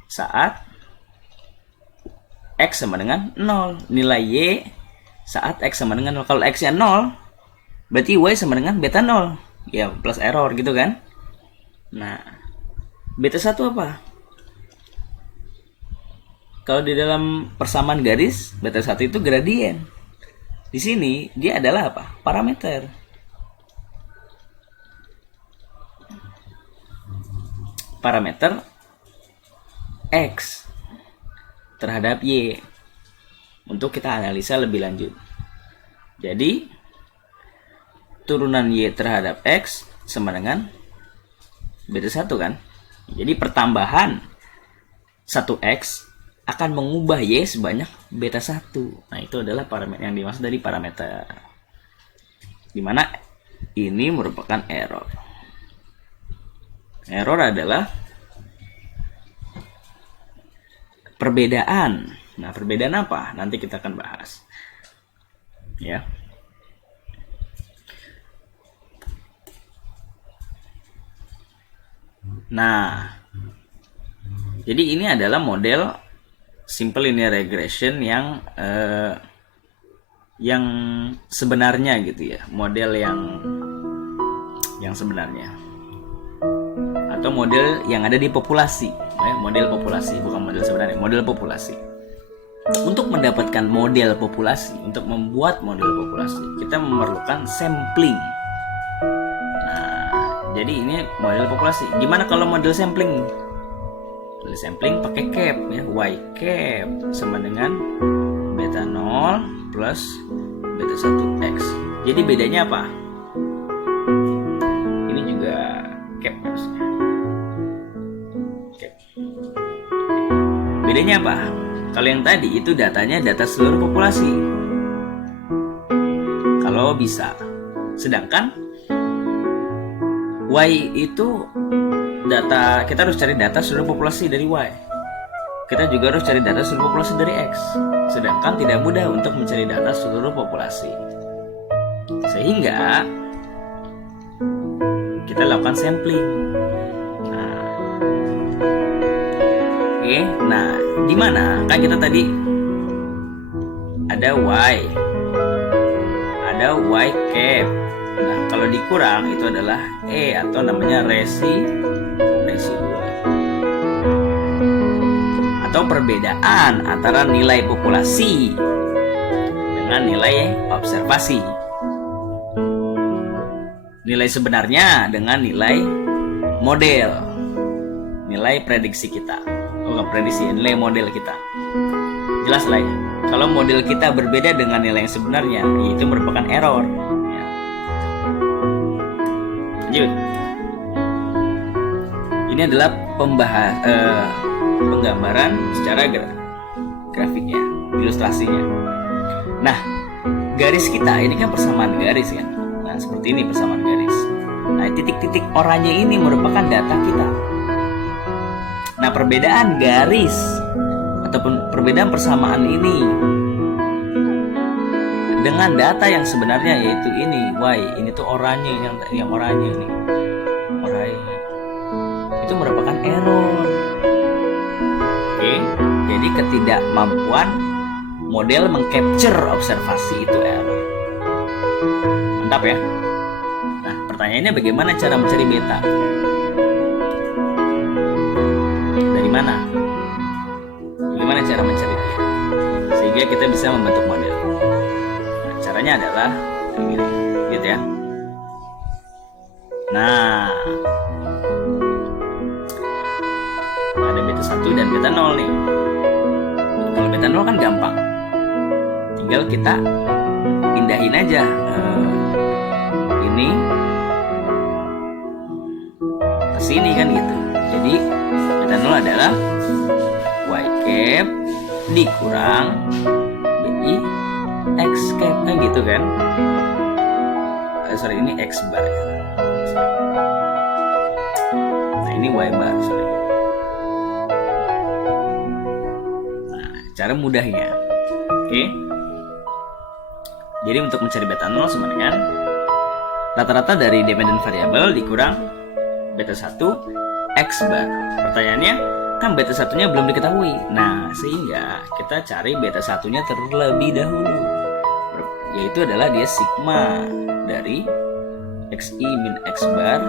saat x sama dengan 0. Nilai y saat x sama dengan 0. Kalau x-nya 0, berarti y sama dengan beta 0. Ya, plus error gitu kan. Nah, beta 1 apa? Kalau di dalam persamaan garis, beta 1 itu gradien. Di sini dia adalah apa? Parameter. Parameter x terhadap y untuk kita analisa lebih lanjut. Jadi turunan y terhadap x sama dengan beta 1 kan. Jadi pertambahan 1x akan mengubah y sebanyak beta 1. Nah, itu adalah parameter yang dimaksud dari parameter. Dimana ini merupakan error. Error adalah perbedaan. Nah, perbedaan apa? Nanti kita akan bahas. Ya. Nah, jadi ini adalah model simple linear regression yang sebenarnya gitu ya, model yang sebenarnya, atau model yang ada di populasi, model populasi, bukan model sebenarnya, model populasi. Untuk mendapatkan model populasi, untuk membuat model populasi, kita memerlukan sampling. Jadi ini model populasi. Gimana kalau model sampling? Model sampling pakai cap ya, y cap sama dengan beta 0 plus beta 1x. Jadi bedanya apa? Ini juga cap harusnya. Cap. Bedanya apa? Kalau yang tadi itu datanya data seluruh populasi. Kalau bisa. Sedangkan Y itu data, kita harus cari data seluruh populasi dari Y. Kita juga harus cari data seluruh populasi dari X. Sedangkan tidak mudah untuk mencari data seluruh populasi. Sehingga kita lakukan sampling. Nah, di mana? Kan kita tadi ada Y. Ada Y cap. Nah, kalau dikurang itu adalah E atau namanya resi 2. atau perbedaan antara nilai populasi dengan nilai observasi. Nilai sebenarnya dengan nilai model, nilai prediksi kita. Bukan prediksi, nilai model kita. Jelas lah ya. Kalau model kita berbeda dengan nilai yang sebenarnya, itu merupakan error. Ya. Lanjut. Ini adalah penggambaran secara grafiknya, ilustrasinya. Nah, garis kita ini kan persamaan garis kan. Nah, seperti ini persamaan garis. Nah, titik-titik oranye ini merupakan data kita. Nah, perbedaan garis ataupun perbedaan persamaan ini dengan data yang sebenarnya, yaitu ini Y, ini tuh oranye, yang oranye ini, oranye, itu merupakan error. Oke, jadi ketidakmampuan model mengcapture observasi itu error. Mantap ya. Nah, pertanyaannya bagaimana cara mencari beta? Dari mana? Bagaimana cara mencarinya sehingga kita bisa membentuk model? Nah, caranya adalah kayak gini, gitu ya. Nah, ada beta 1 dan beta 0 nih. Kalau beta 0 kan gampang, tinggal kita pindahin aja ini ke sini kan gitu. Jadi beta 0 adalah Y cap dikurang BI X cap, kan gitu kan. Sorry, ini X bar ya. Nah, ini Y bar, sorry. Nah, cara mudahnya, oke. Jadi untuk mencari beta 0 sama dengan rata-rata dari dependent variable dikurang beta 1 X bar. Pertanyaannya, kan beta 1-nya belum diketahui. Nah, sehingga kita cari beta 1-nya terlebih dahulu, yaitu adalah dia sigma dari XI min X bar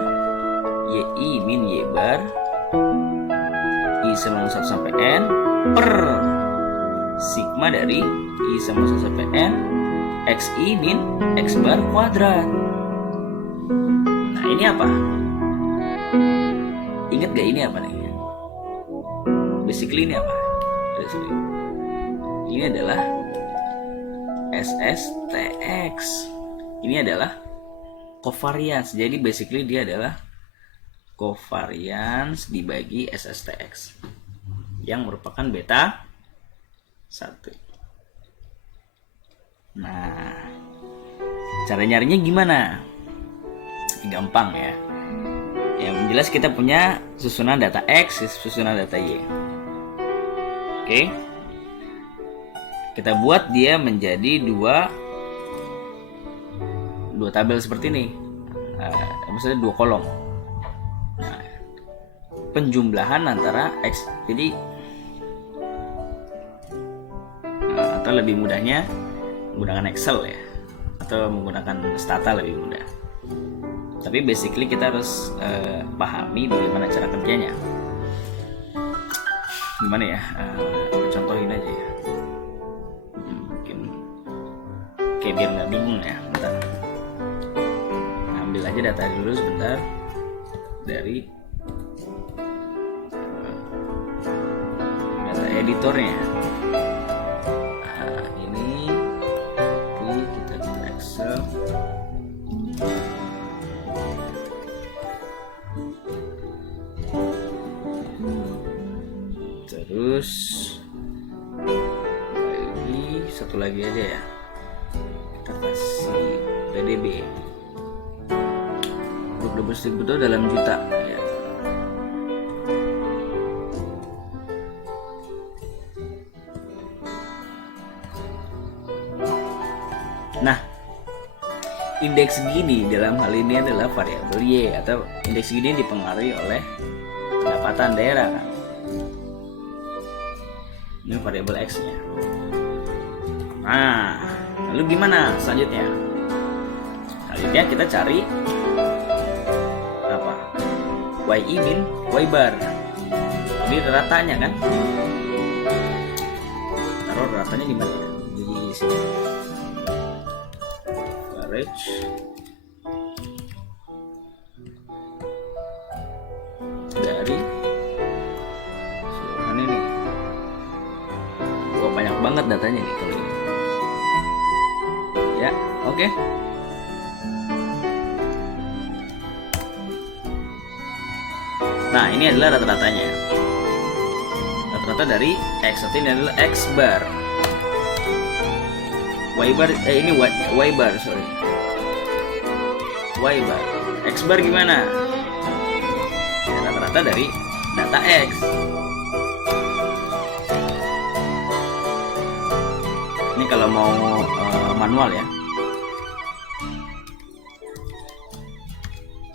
YI min Y bar I sama 1 sampai N per sigma dari I sama 1 sampai N XI min X bar kuadrat. Nah, ini apa? Ingat gak ini apa nih? Basically ini apa? Ini adalah SSTX. Ini adalah covariance. Jadi basically dia adalah covariance dibagi SSTX yang merupakan beta 1. Nah, cara nyarinya gimana? Gampang ya. Yang jelas kita punya susunan data X, susunan data Y. Oke. Kita buat dia menjadi dua tabel seperti ini. Maksudnya 2 kolom. Nah, penjumlahan antara X. Jadi atau lebih mudahnya menggunakan Excel ya, atau menggunakan Stata lebih mudah. Tapi basically kita harus pahami bagaimana cara kerjanya. Gimana ya? Contohin aja ya. Mungkin kayak biar nggak bingung ya. Bentar. Ambil aja data dulu sebentar dari data editornya. Nah, ini kita buka Excel. Terus ini satu lagi aja ya, kita kasih PDB untuk domestik betul dalam juta ya. Nah, indeks gini dalam hal ini adalah variabel Y, atau indeks gini dipengaruhi oleh pendapatan daerah kan. Ini variabel X-nya. Nah, lalu gimana selanjutnya? Selanjutnya kita cari apa? YI min Y bar. Ini ratanya kan? rata-ratanya di mana ya? Di sini. Average dari seluruhan ini. Wah, banyak banget datanya nih kalau ini. Ya, oke. Nah, ini adalah rata-ratanya. Rata-rata dari X. Ini adalah X bar. Y bar, ini Y bar, sorry. Y bar. X bar gimana? Ya, rata-rata dari data X. Ini kalau mau manual ya.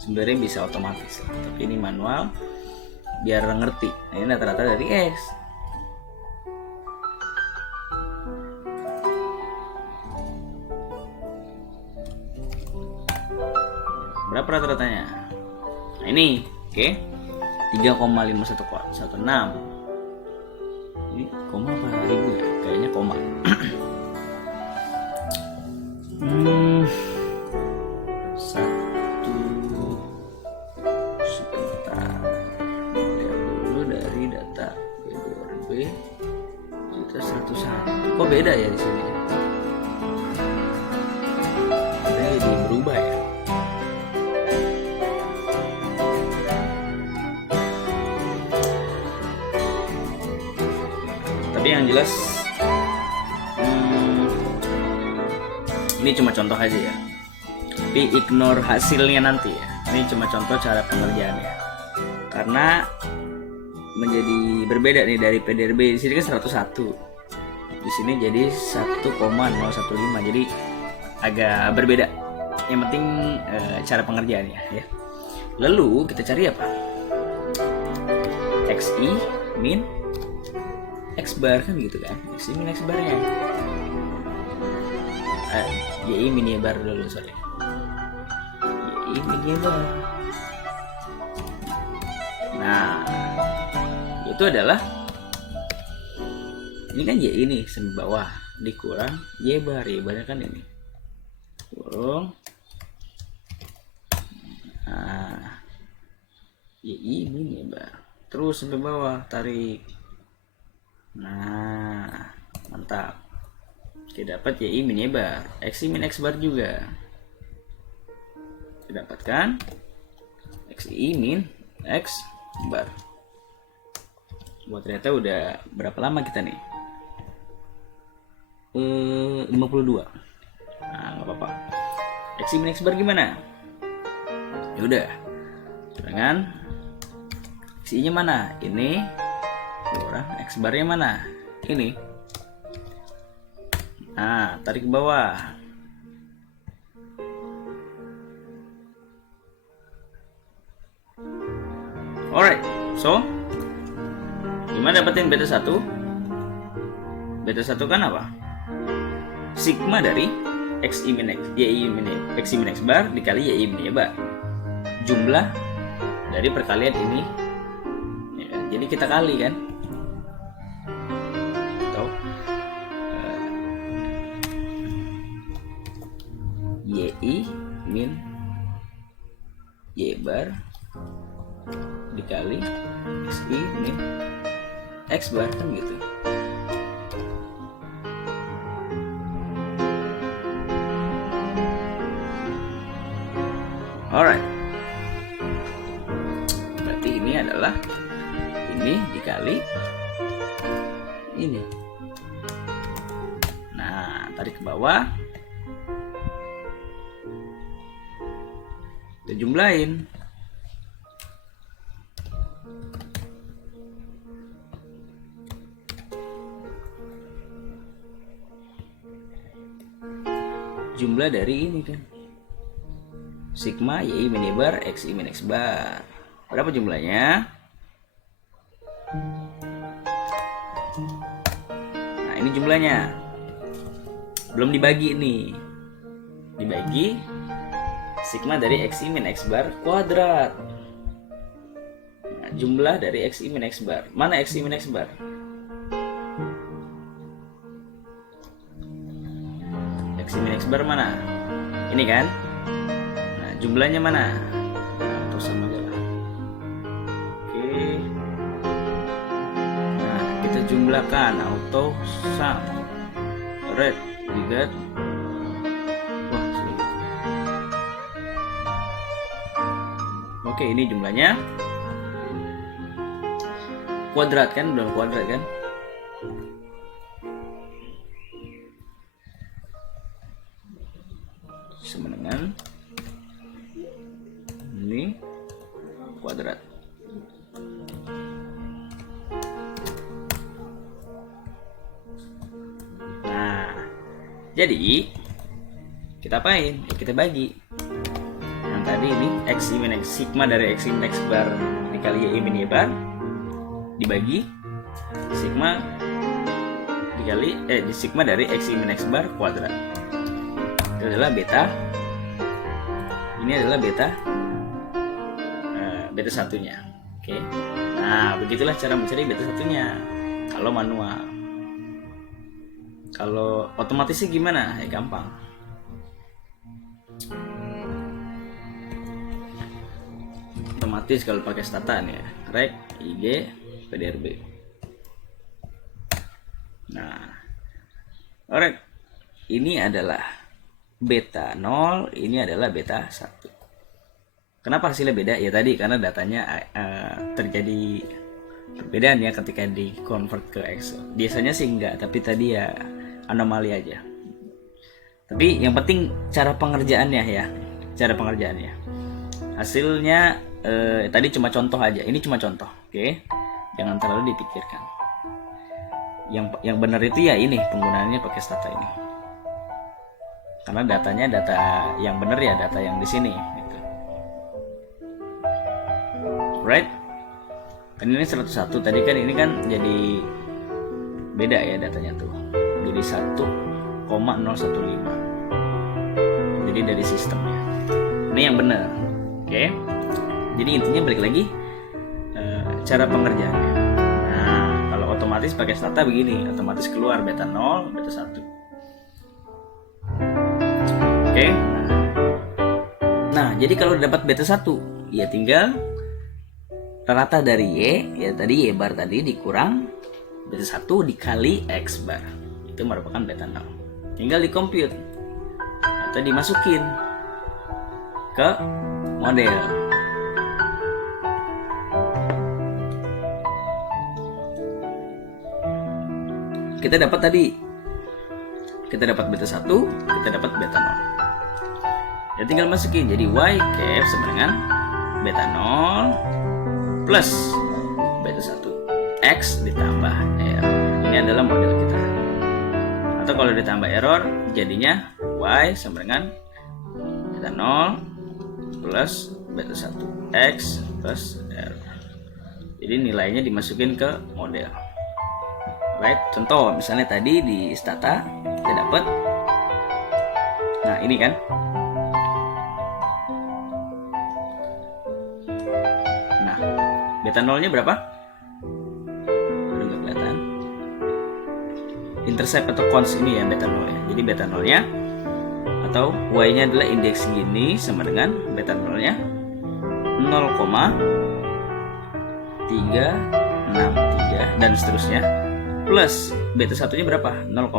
Sebenarnya bisa otomatis, tapi ini manual biar ngerti. Nah, ini rata-rata dari X. Berapa rata-ratanya? Nah, ini, oke. 3,5116. Ini koma apa ribu ya? Kayaknya koma. Sebentar. Lihat dulu dari data BBRB juta 101. Kok beda ya di sini? Ini jadi berubah ya. Tapi yang jelas ini cuma contoh aja ya. Tapi ignore hasilnya nanti ya. Ini cuma contoh cara pengerjaannya. Karena menjadi berbeda nih dari PDRB. Di sini kan 101. Di sini jadi 1,015. Jadi agak berbeda. Yang penting cara pengerjaannya ya. Lalu kita cari apa? XI min X bar kan gitu kan. XI min X barnya. YI min Y bar dulu, sorry. YI min Y bar. Nah, itu adalah ini kan YI nih sampai bawah dikurang Y bar. Y barnya kan ini kurang. Nah, YI min Y bar. Terus sampai bawah tarik. Nah, mantap. Kita dapat YI min Y bar, XI min X bar juga. Kita dapatkan XI min X bar. Wah, ternyata udah berapa lama kita nih? 52. Nah, nggak apa-apa. XI min X bar gimana? Yaudah. Dengan XI-nya mana? Ini kurang X barnya mana? Ini. Nah, tarik ke bawah. Alright, so gimana dapetin beta 1? Beta 1 kan apa? Sigma dari XI min X, YI min XI min X bar dikali YI min Y bar. Jumlah dari perkalian ini. Ya kan? Jadi kita kali kan? YI min Y bar dikali XI min X bar kan gitu. Alright. Berarti ini adalah ini dikali ini. Nah, tarik ke bawah. Kita jumlahin. Jumlah dari ini kan. Sigma YI min Y bar XI min X bar. Berapa jumlahnya? Nah, ini jumlahnya. Belum dibagi nih. Dibagi sigma dari XI min X bar kuadrat. Nah, jumlah dari XI min X bar. Mana XI min X bar? bar mana? Ini kan? Nah, jumlahnya mana? Nah, atau sama aja lah. Oke. Nah, kita jumlahkan auto sum. Alright, we got. Wah, sulit. Oke, ini jumlahnya kuadrat kan? Udah kuadrat kan? Sama dengan ini kuadrat. Nah, jadi kita apain? Ya, kita bagi. Yang tadi ini x min x, sigma dari x min x bar dikali y min y bar dibagi sigma dikali sigma dari x min x bar kuadrat. Itu adalah beta. Ini adalah beta beta satunya. Oke. Nah, begitulah cara mencari beta satunya kalau manual. Kalau otomatis sih gimana? Ya gampang. Otomatis kalau pakai stata nih ya, rect ig pdrb. Nah, alright. Ini adalah beta 0, ini adalah beta 1. Kenapa hasilnya beda? Ya tadi karena datanya terjadi perbedaan ya ketika di convert ke Excel. Biasanya sih enggak, tapi tadi ya anomali aja. Tapi yang penting cara pengerjaannya ya, cara pengerjaannya. Hasilnya tadi cuma contoh aja. Ini cuma contoh, oke? Jangan terlalu dipikirkan. Yang benar itu ya ini penggunaannya pakai stata ini. Karena datanya data yang benar ya data yang di sini gitu. Right? Kan ini 101 tadi kan, ini kan jadi beda ya datanya tuh. Jadi 1,015. Jadi dari sistemnya. Ini yang benar. Oke. Jadi intinya balik lagi cara pengerjaannya. Nah, kalau otomatis pakai stata begini, otomatis keluar beta 0, beta 1. Oke. Nah, jadi kalau dapat beta 1, ya tinggal rata dari Y, ya tadi Y bar tadi dikurang beta 1 dikali X bar. Itu merupakan beta 0. Tinggal dikomput atau dimasukin ke model. Kita dapat tadi, kita dapat beta 1, kita dapat beta 0. Ya tinggal masukin, jadi Y cap sama dengan beta 0 plus beta 1 X ditambah R. Ini adalah model kita. Atau kalau ditambah error jadinya Y sama dengan beta 0 plus beta 1 X plus R. Jadi nilainya dimasukin ke model. Right? Contoh misalnya tadi di stata kita dapat, nah ini kan, nah beta 0-nya berapa? Udah nggak kelihatan. Intercept atau cons ini ya beta 0 ya. Jadi beta 0-nya atau Y-nya adalah indeks gini sama dengan beta 0-nya 0,363 dan seterusnya, plus beta 1-nya berapa? 0,0000.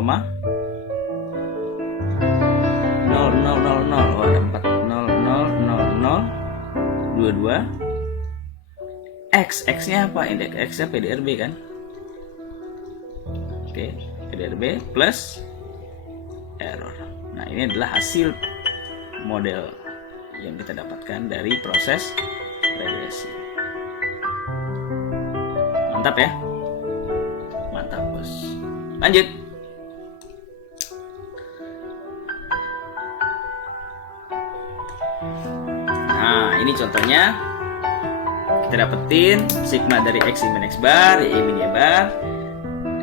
Oh, ada 4 000022. X-nya apa? Indeks X-nya PDRB kan? Oke, PDRB plus error. Nah, ini adalah hasil model yang kita dapatkan dari proses regresi. Mantap ya? Mantap bos. Lanjut. Nah, ini contohnya. Kita dapetin sigma dari x min x bar, y min y bar.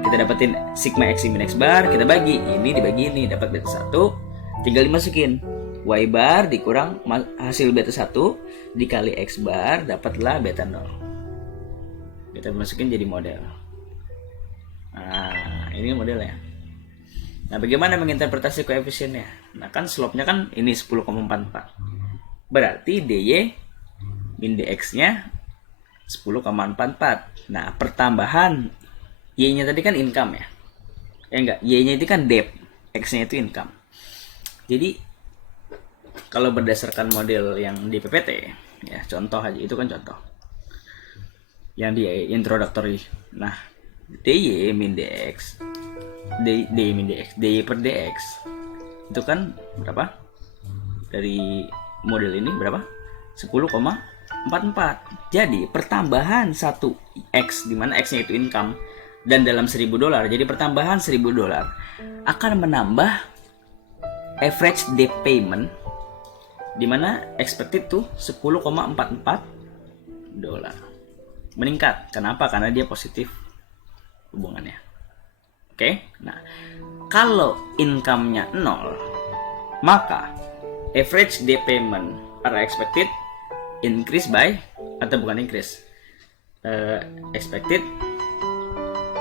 Kita dapetin sigma x min x bar, kita bagi. Ini dibagi ini dapat beta 1. Tinggal dimasukin y bar dikurang hasil beta 1 dikali x bar, dapatlah beta 0. Kita masukin jadi model. Nah, ini modelnya. Nah, bagaimana menginterpretasi koefisiennya? Nah, kan slope-nya kan ini 10,44. Berarti dy min dx-nya 10,44. Nah, pertambahan y-nya tadi kan income ya. Enggak, y-nya itu kan debt, x-nya itu income. Jadi kalau berdasarkan model yang di PPT, ya contoh aja, itu kan contoh yang di introductory. Nah, dy min dx, dy min dx, dy per dx itu kan berapa? Dari model ini berapa? 10,44. Jadi pertambahan 1 x, di mana x-nya itu income, dan dalam $1.000, jadi pertambahan $1.000 akan menambah average debt payment, di mana expected tuh $10,44. Meningkat. Kenapa? Karena dia positif hubungannya. Oke. Nah, kalau income-nya 0, maka average debt payment are expected increase by, atau bukan increase, expected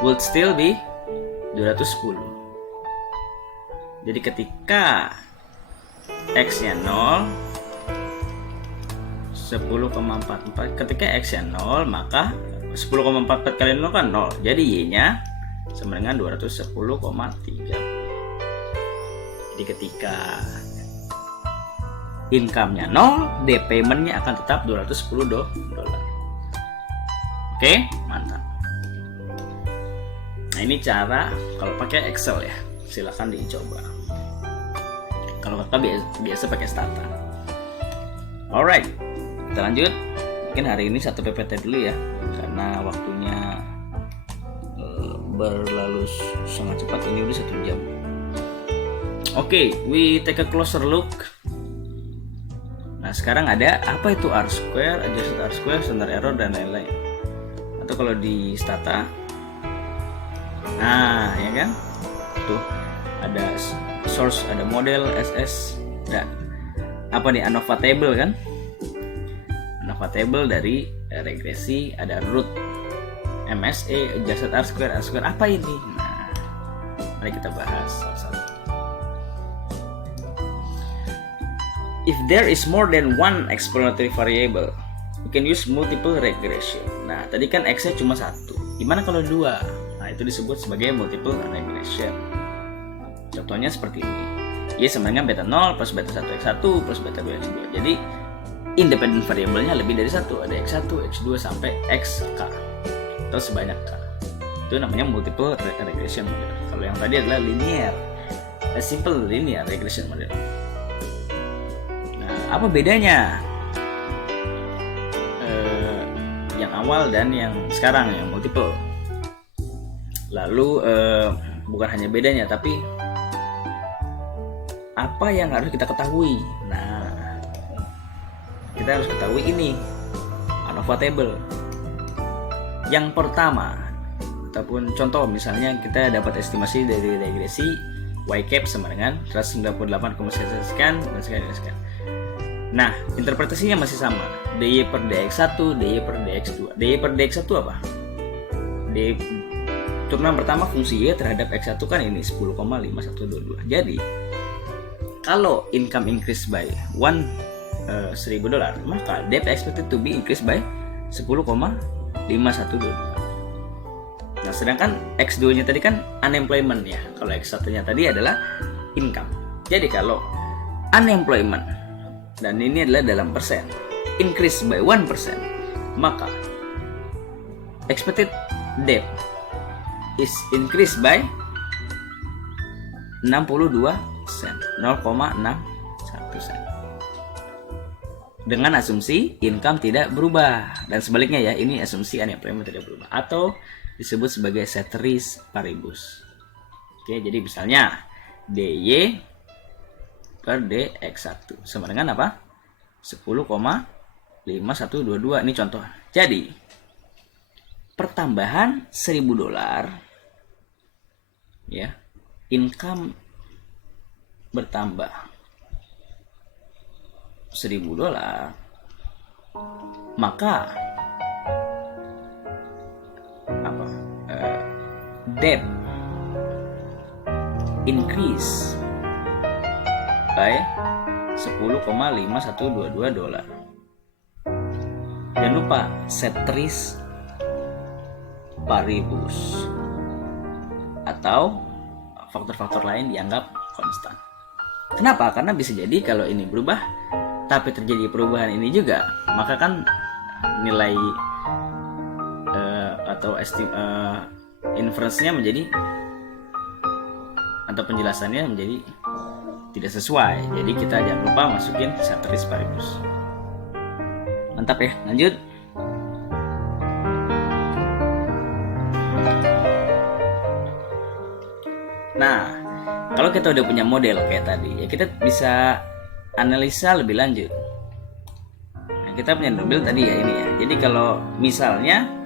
would still be 210. Jadi ketika x-nya 0, 10,44, ketika x-nya 0, maka 10,44 kali 0 kan 0. Jadi y-nya sama dengan 210,3. Jadi ketika income-nya 0, debt payment-nya akan tetap $210. Oke, mantap. Nah, ini cara kalau pakai Excel ya. Silakan dicoba. Kalau kakak biasa pakai Stata. Alright, kita lanjut. Mungkin hari ini satu PPT dulu ya, karena waktunya berlalu sangat cepat. Ini udah 1 jam. Oke, we take a closer look. Nah, sekarang ada apa itu R-square, adjusted R-square, standard error, dan lain-lain. Atau kalau di Stata, nah ya kan, tuh ada source, ada model, SS, ada apa nih, ANOVA table kan, ANOVA table dari regresi, ada root, MSE, adjusted R-square, R-square, apa ini? Nah, mari kita bahas satu-satu. If there is more than one explanatory variable, you can use multiple regression. Nah, tadi kan x-nya cuma 1. Gimana kalau 2? Nah, itu disebut sebagai multiple regression. Contohnya seperti ini. Y sama dengan beta 0 plus beta 1 x1 plus beta 2 x2. Jadi, independent variabelnya lebih dari 1. Ada x1, x2 sampai xk. Atau sebanyak k. Itu namanya multiple regression model. Kalau yang tadi adalah linear, simple linear regression model. Apa bedanya yang awal dan yang sekarang, yang multiple? Lalu bukan hanya bedanya, tapi apa yang harus kita ketahui? Nah, kita harus ketahui ini ANOVA table. Yang pertama, ataupun contoh misalnya kita dapat estimasi dari regresi y cap sama dengan 198,sekian dan sekian. Nah, interpretasinya masih sama. dy per dx1, dy per dx2. dy per dx1 apa? Turunan pertama fungsi y terhadap x1 kan ini 10,5122. Jadi, kalau income increase by $1.000, maka debt expected to be increased by 10,5122. Nah, sedangkan x2-nya tadi kan unemployment ya. Kalau x1-nya tadi adalah income. Jadi kalau unemployment, dan ini adalah dalam persen, increase by 1%, maka expected debt is increased by 62 sen, 0,61 sen. Dengan asumsi income tidak berubah, dan sebaliknya ya, ini asumsi unemployment tidak berubah atau disebut sebagai ceteris paribus. Oke, jadi misalnya dy per dx1 sama dengan apa? 10,5122. Ini contoh. Jadi pertambahan $1.000 ya, income bertambah $1.000, maka apa? Debt increase by 10,5122 dolar. Jangan lupa ceteris paribus atau faktor-faktor lain dianggap konstan. Kenapa? Karena bisa jadi kalau ini berubah tapi terjadi perubahan ini juga, maka kan nilai atau inference-nya menjadi atau penjelasannya menjadi tidak sesuai. Jadi kita jangan lupa masukin ceteris paribus. Mantap ya, lanjut. Nah, kalau kita udah punya model kayak tadi, ya kita bisa analisa lebih lanjut. Nah, kita punya model tadi ya ini ya. Jadi kalau misalnya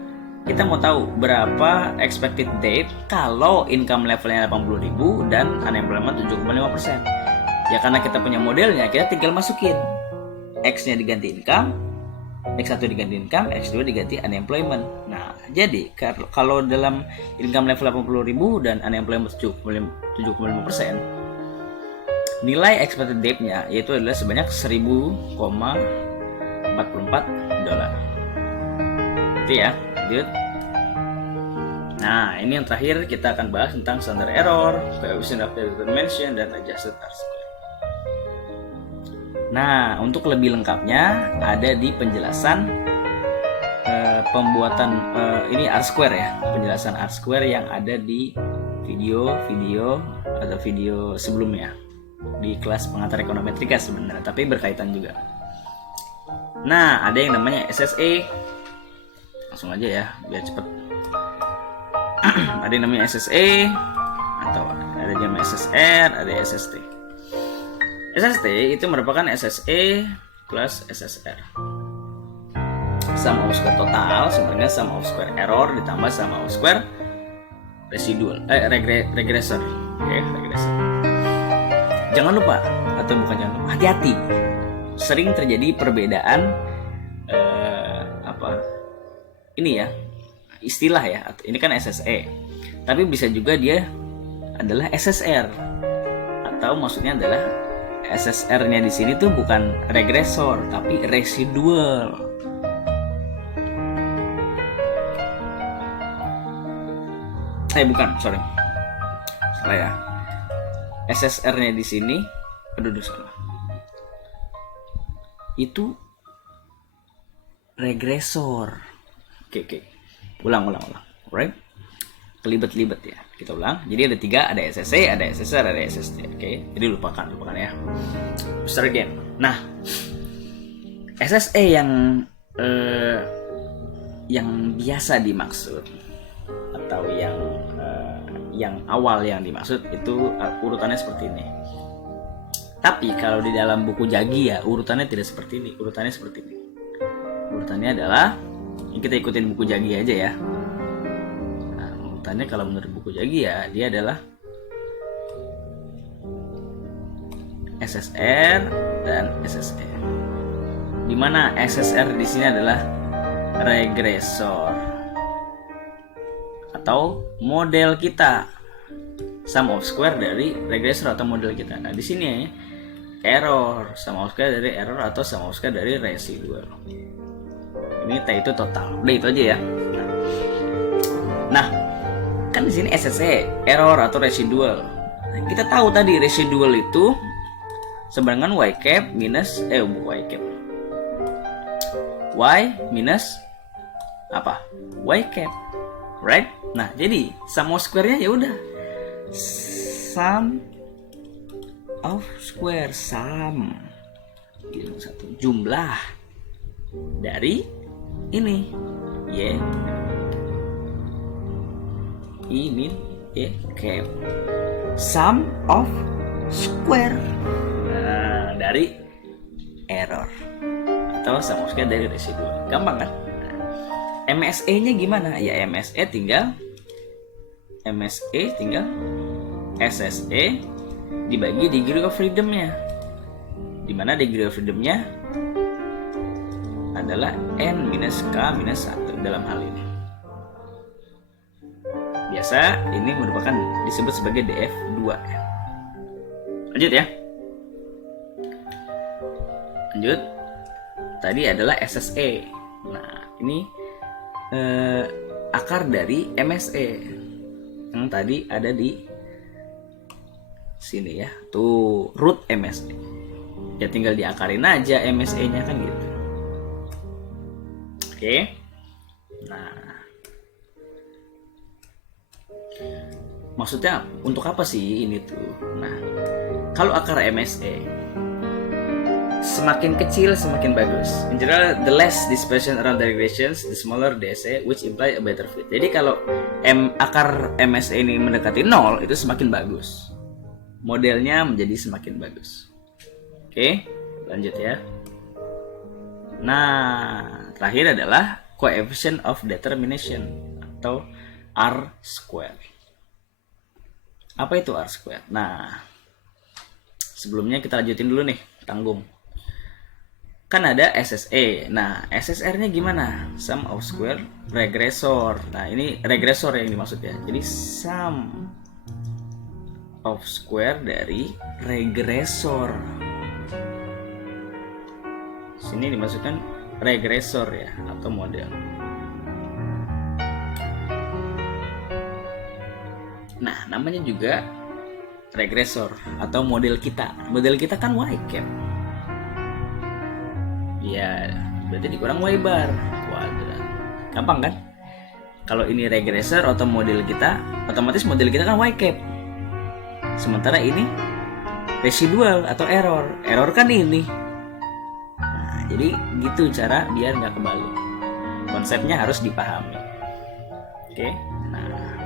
kita mau tahu berapa expected date kalau income levelnya 80.000 dan unemployment 7,5%. Ya karena kita punya modelnya, kita tinggal masukin X-nya diganti income, X1 diganti income, X2 diganti unemployment. Nah, jadi kalau dalam income level 80.000 dan unemployment 7,5%, nilai expected date-nya yaitu adalah sebanyak 1.044 dolar. Itu ya, lanjut. Nah, ini yang terakhir kita akan bahas tentang standard error, coefficient of determination, dan adjusted R-square. Nah, untuk lebih lengkapnya ada di penjelasan pembuatan ini R-square ya, penjelasan R-square yang ada di video atau video sebelumnya di kelas pengantar ekonometrika sebenarnya, tapi berkaitan juga. Nah, ada yang namanya SSE. Langsung aja ya, biar cepet. Ada yang namanya SSE atau ada yang namanya SSR, ada SST. SST itu merupakan SSE plus SSR. Sum of square total sebenarnya sum of square error ditambah sum of square residual regressor. Oke, regressor. Jangan lupa, atau bukan jangan lupa, hati-hati. Sering terjadi perbedaan ini ya, istilah ya. Ini kan SSE, tapi bisa juga dia adalah SSR, atau maksudnya adalah SSR-nya di sini tuh bukan regresor tapi residual. Bukan, sorry, salah ya. SSR-nya di sini, salah. Itu regresor. Oke. Ulang. Alright. Kelibet-libet ya. Kita ulang. Jadi ada 3, ada SSE, ada SSR, ada SST. Oke. Jadi lupakan ya. Start again. Nah, SSE yang biasa dimaksud atau yang awal yang dimaksud itu urutannya seperti ini. Tapi kalau di dalam buku Jagi ya urutannya tidak seperti ini. Urutannya seperti ini. Urutannya adalah, kita ikutin buku Jagi aja ya. Nah, urutannya kalau menurut buku Jagi ya dia adalah SSR dan SSE. Dimana SSR di sini adalah regresor atau model kita, sum of square dari regresor atau model kita. Nah, di sini error, sum of square dari error atau sum of square dari residual. Ini T itu total. Udah itu aja ya. Nah, kan di sini SSE, error atau residual. Kita tahu tadi residual itu sama dengan Y cap minus Y cap. Y minus apa? Y cap. Right? Nah, jadi sum of square-nya ya udah sum of square, sum jumlah dari ini Y min Y cap, sum of square dari error atau sum of square dari residual. Gampang kan? MSE-nya gimana? Ya MSE tinggal SSE dibagi degree of freedom-nya. Dimana degree of freedom-nya adalah N minus K minus 1 dalam hal ini. Biasa ini merupakan disebut sebagai DF2 ya. Lanjut ya. Lanjut. Tadi adalah SSE. Nah, ini akar dari MSE yang tadi ada di sini ya. Tuh, root MSE. Ya tinggal diakarin aja MSE-nya kan gitu. Oke. Nah, maksudnya untuk apa sih ini tuh? Nah, kalau akar MSE semakin kecil semakin bagus. In general, the less dispersion around the regressions, the smaller the SE, which imply a better fit. Jadi kalau akar MSE ini mendekati 0, itu semakin bagus. Modelnya menjadi semakin bagus. Oke, lanjut ya. Nah, terakhir adalah coefficient of determination atau R square. Apa itu R square? Nah, sebelumnya kita lanjutin dulu nih, tanggung. Kan ada SSE. Nah, SSR-nya gimana? Sum of square regressor. Nah, ini regresor yang dimaksud ya. Jadi sum of square dari regresor. Sini dimasukkan regresor ya, atau model. Nah, namanya juga regresor atau model kita. Model kita kan Y cap. Ya, berarti dikurang Y bar kuadrat. Gampang kan? Kalau ini regresor atau model kita, otomatis model kita kan Y cap. Sementara ini residual atau error. Error kan ini. Nah, jadi gitu cara biar nggak kebalik. Konsepnya harus dipahami. Oke. Nah,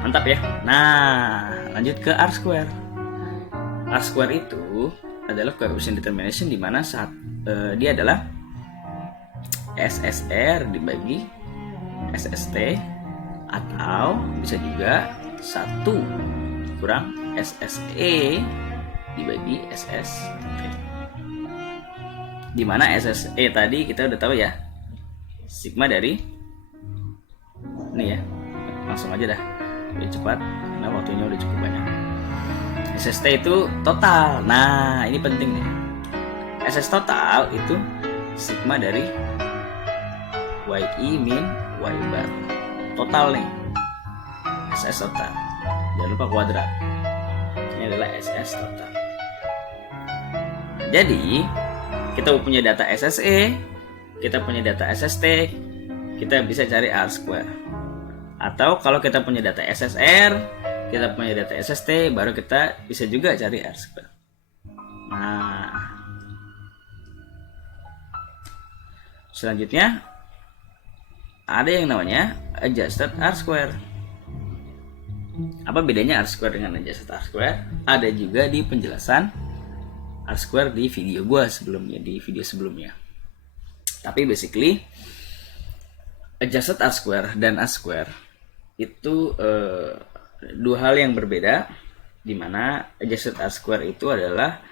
mantap ya. Nah, lanjut ke R square. R square itu adalah coefficient determination di mana saat dia adalah SSR dibagi SST, atau bisa juga 1 kurang SSE dibagi SST. Di mana SSE tadi kita udah tahu ya, sigma dari ini ya. Langsung aja dah, biar cepat karena waktunya udah cukup banyak. SST itu total. Nah, ini penting nih. SS total itu sigma dari YI min Y bar. Total nih. SS total. Jangan lupa kuadrat. Ini adalah SS total. Jadi, kita punya data SSE, kita punya data SST, kita bisa cari R square. Atau kalau kita punya data SSR, kita punya data SST, baru kita bisa juga cari R square. Nah, selanjutnya ada yang namanya adjusted R square. Apa bedanya R square dengan adjusted R square? Ada juga di penjelasan R square di video gua sebelumnya, di video sebelumnya. Tapi basically adjusted R square dan R square itu dua hal yang berbeda, di mana adjusted R square itu adalah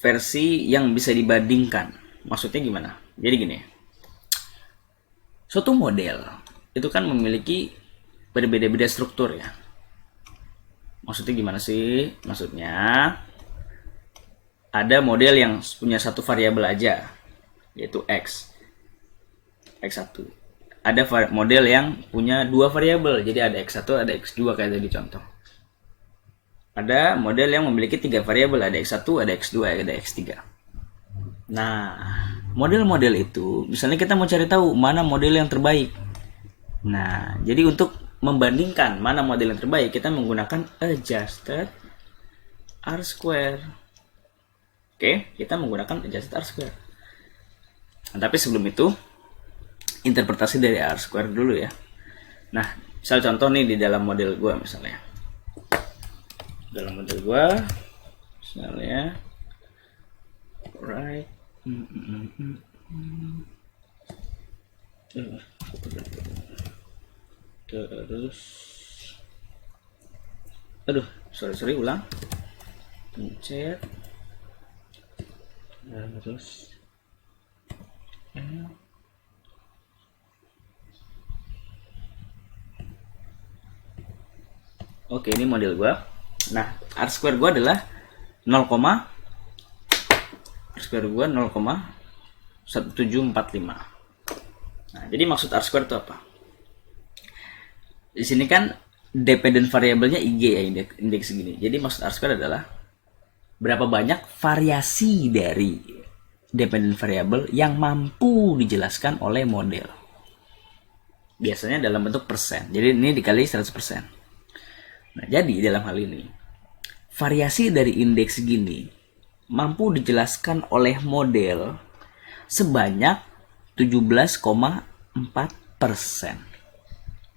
versi yang bisa dibandingkan. Maksudnya gimana? Jadi gini, suatu model itu kan memiliki berbeda-beda struktur ya. Maksudnya gimana sih? Maksudnya ada model yang punya satu variabel aja, yaitu X, X1. Ada model yang punya dua variabel, jadi ada X1, ada X2 kayak tadi contoh. Ada model yang memiliki 3 variabel, ada X1, ada X2, ada X3. Nah, model-model itu, misalnya kita mau cari tahu mana model yang terbaik. Nah, jadi untuk membandingkan mana model yang terbaik, kita menggunakan adjusted R square. Oke, kita menggunakan adjusted R square. Nah, tapi sebelum itu, interpretasi dari R square dulu ya. Nah, misal contoh nih di dalam model gua misalnya. Dalam model gua misalnya right terus sorry ulang, pencet terus oke, ini model gua. Nah, R square gue adalah 0, R square gue 0,1745. Nah, jadi maksud R square itu apa? Di sini kan dependent variabelnya IG ya, indeks segini. Jadi maksud R square adalah berapa banyak variasi dari dependent variable yang mampu dijelaskan oleh model. Biasanya dalam bentuk persen. Jadi ini dikali 100%. Nah, jadi dalam hal ini variasi dari indeks segini mampu dijelaskan oleh model sebanyak 17,4%.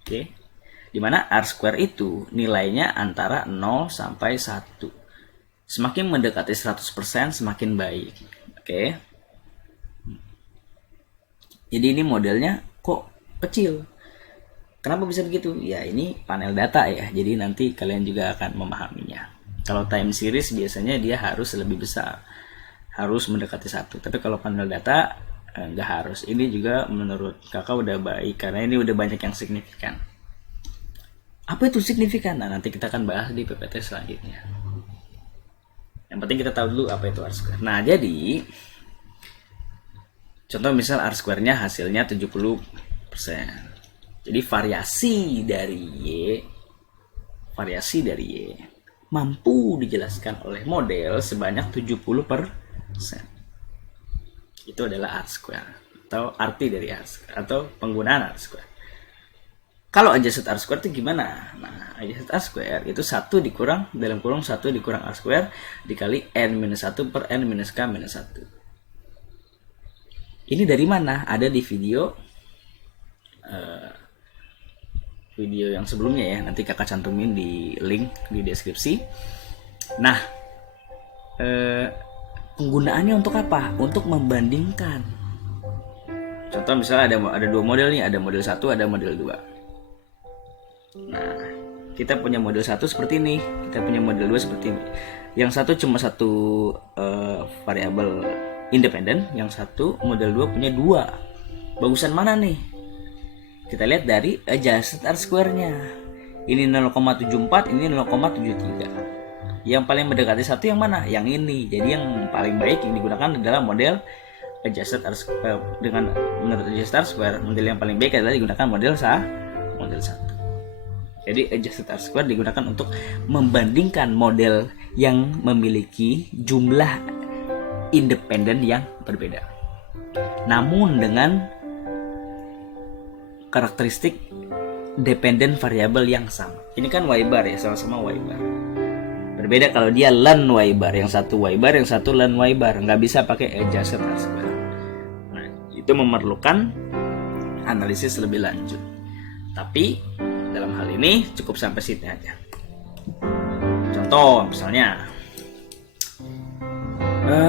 Oke. Dimana R square itu nilainya antara 0 sampai 1. Semakin mendekati 100% semakin baik. Oke. Jadi ini modelnya kok kecil. Kenapa bisa begitu? Ya ini panel data ya. Jadi nanti kalian juga akan memahaminya. Kalau time series biasanya dia harus lebih besar. Harus mendekati 1. Tapi kalau panel data nggak harus. Ini juga menurut kakak udah baik karena ini udah banyak yang signifikan. Apa itu signifikan? Nah, nanti kita akan bahas di PPT selanjutnya. Yang penting kita tahu dulu apa itu R square. Nah, jadi contoh misal R square-nya hasilnya 70%. Jadi variasi dari Y mampu dijelaskan oleh model sebanyak 70%. Itu adalah R square atau arti dari R square atau penggunaan R square. Kalau adjusted R square itu gimana? Nah, adjusted R square itu 1 dikurang dalam kurung 1 dikurang R square dikali N-1 per N-K-1. Ini dari mana? Ada di video yang sebelumnya ya, nanti kakak cantumin di link di deskripsi. Nah, penggunaannya untuk apa? Untuk membandingkan. Contoh misalnya ada dua model nih, ada model 1, ada model 2. Nah, kita punya model 1 seperti ini, kita punya model 2 seperti ini. Yang satu cuma satu variabel independen, yang satu model 2 punya 2. Bagusan mana nih? Kita lihat dari adjusted R square-nya. Ini 0,74, ini 0,73. Yang paling mendekati 1 yang mana? Yang ini. Jadi yang paling baik yang digunakan adalah model adjusted R square. Dengan menurut adjusted R square, model yang paling baik adalah digunakan model 1. Jadi adjusted R square digunakan untuk membandingkan model yang memiliki jumlah independen yang berbeda. Namun dengan karakteristik dependent variable yang sama. Ini kan Y bar ya, sama-sama Y bar. Berbeda kalau dia len Y bar, yang satu Y bar, yang satu len Y bar. Nggak bisa pakai adjusted R square. Nah, itu memerlukan analisis lebih lanjut. Tapi dalam hal ini cukup sampai situ aja. Contoh misalnya,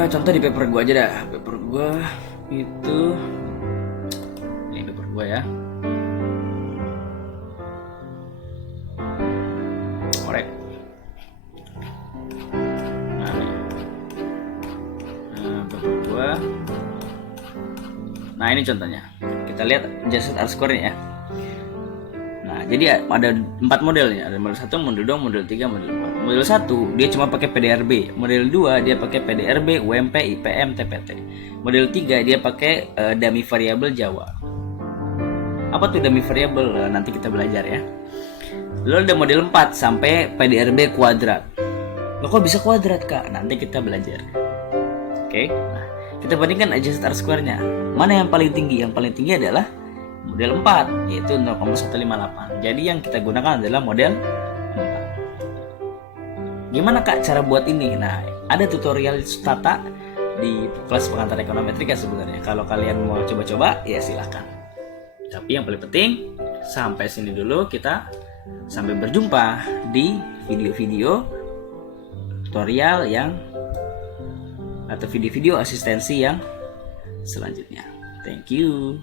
contoh di paper gua aja dah. Paper gua itu, ini paper gua ya. Korek. Nah, paper gua. Nah, ini contohnya. Kita lihat adjusted R square-nya ya. Nah, jadi ada 4 model ya. Ada model 1, model 2, model 3, model 4. Model 1 dia cuma pakai PDRB. Model 2 dia pakai PDRB, UMP, IPM, TPT. Model 3 dia pakai dummy variable Jawa. Apa tuh dummy variable? Nanti kita belajar ya. Lalu ada model 4 sampai PDRB kuadrat. Loh kok bisa kuadrat, Kak? Nanti kita belajar. Oke. Nah, kita bandingkan adjusted R square-nya. Mana yang paling tinggi? Yang paling tinggi adalah model 4, yaitu 0,158. Jadi yang kita gunakan adalah model 4. Gimana, Kak, cara buat ini? Nah, ada tutorial tata di kelas pengantar ekonometrika sebenarnya. Kalau kalian mau coba-coba, ya silahkan. Tapi yang paling penting, sampai sini dulu kita. Sampai berjumpa di video-video tutorial atau video-video asistensi yang selanjutnya. Thank you.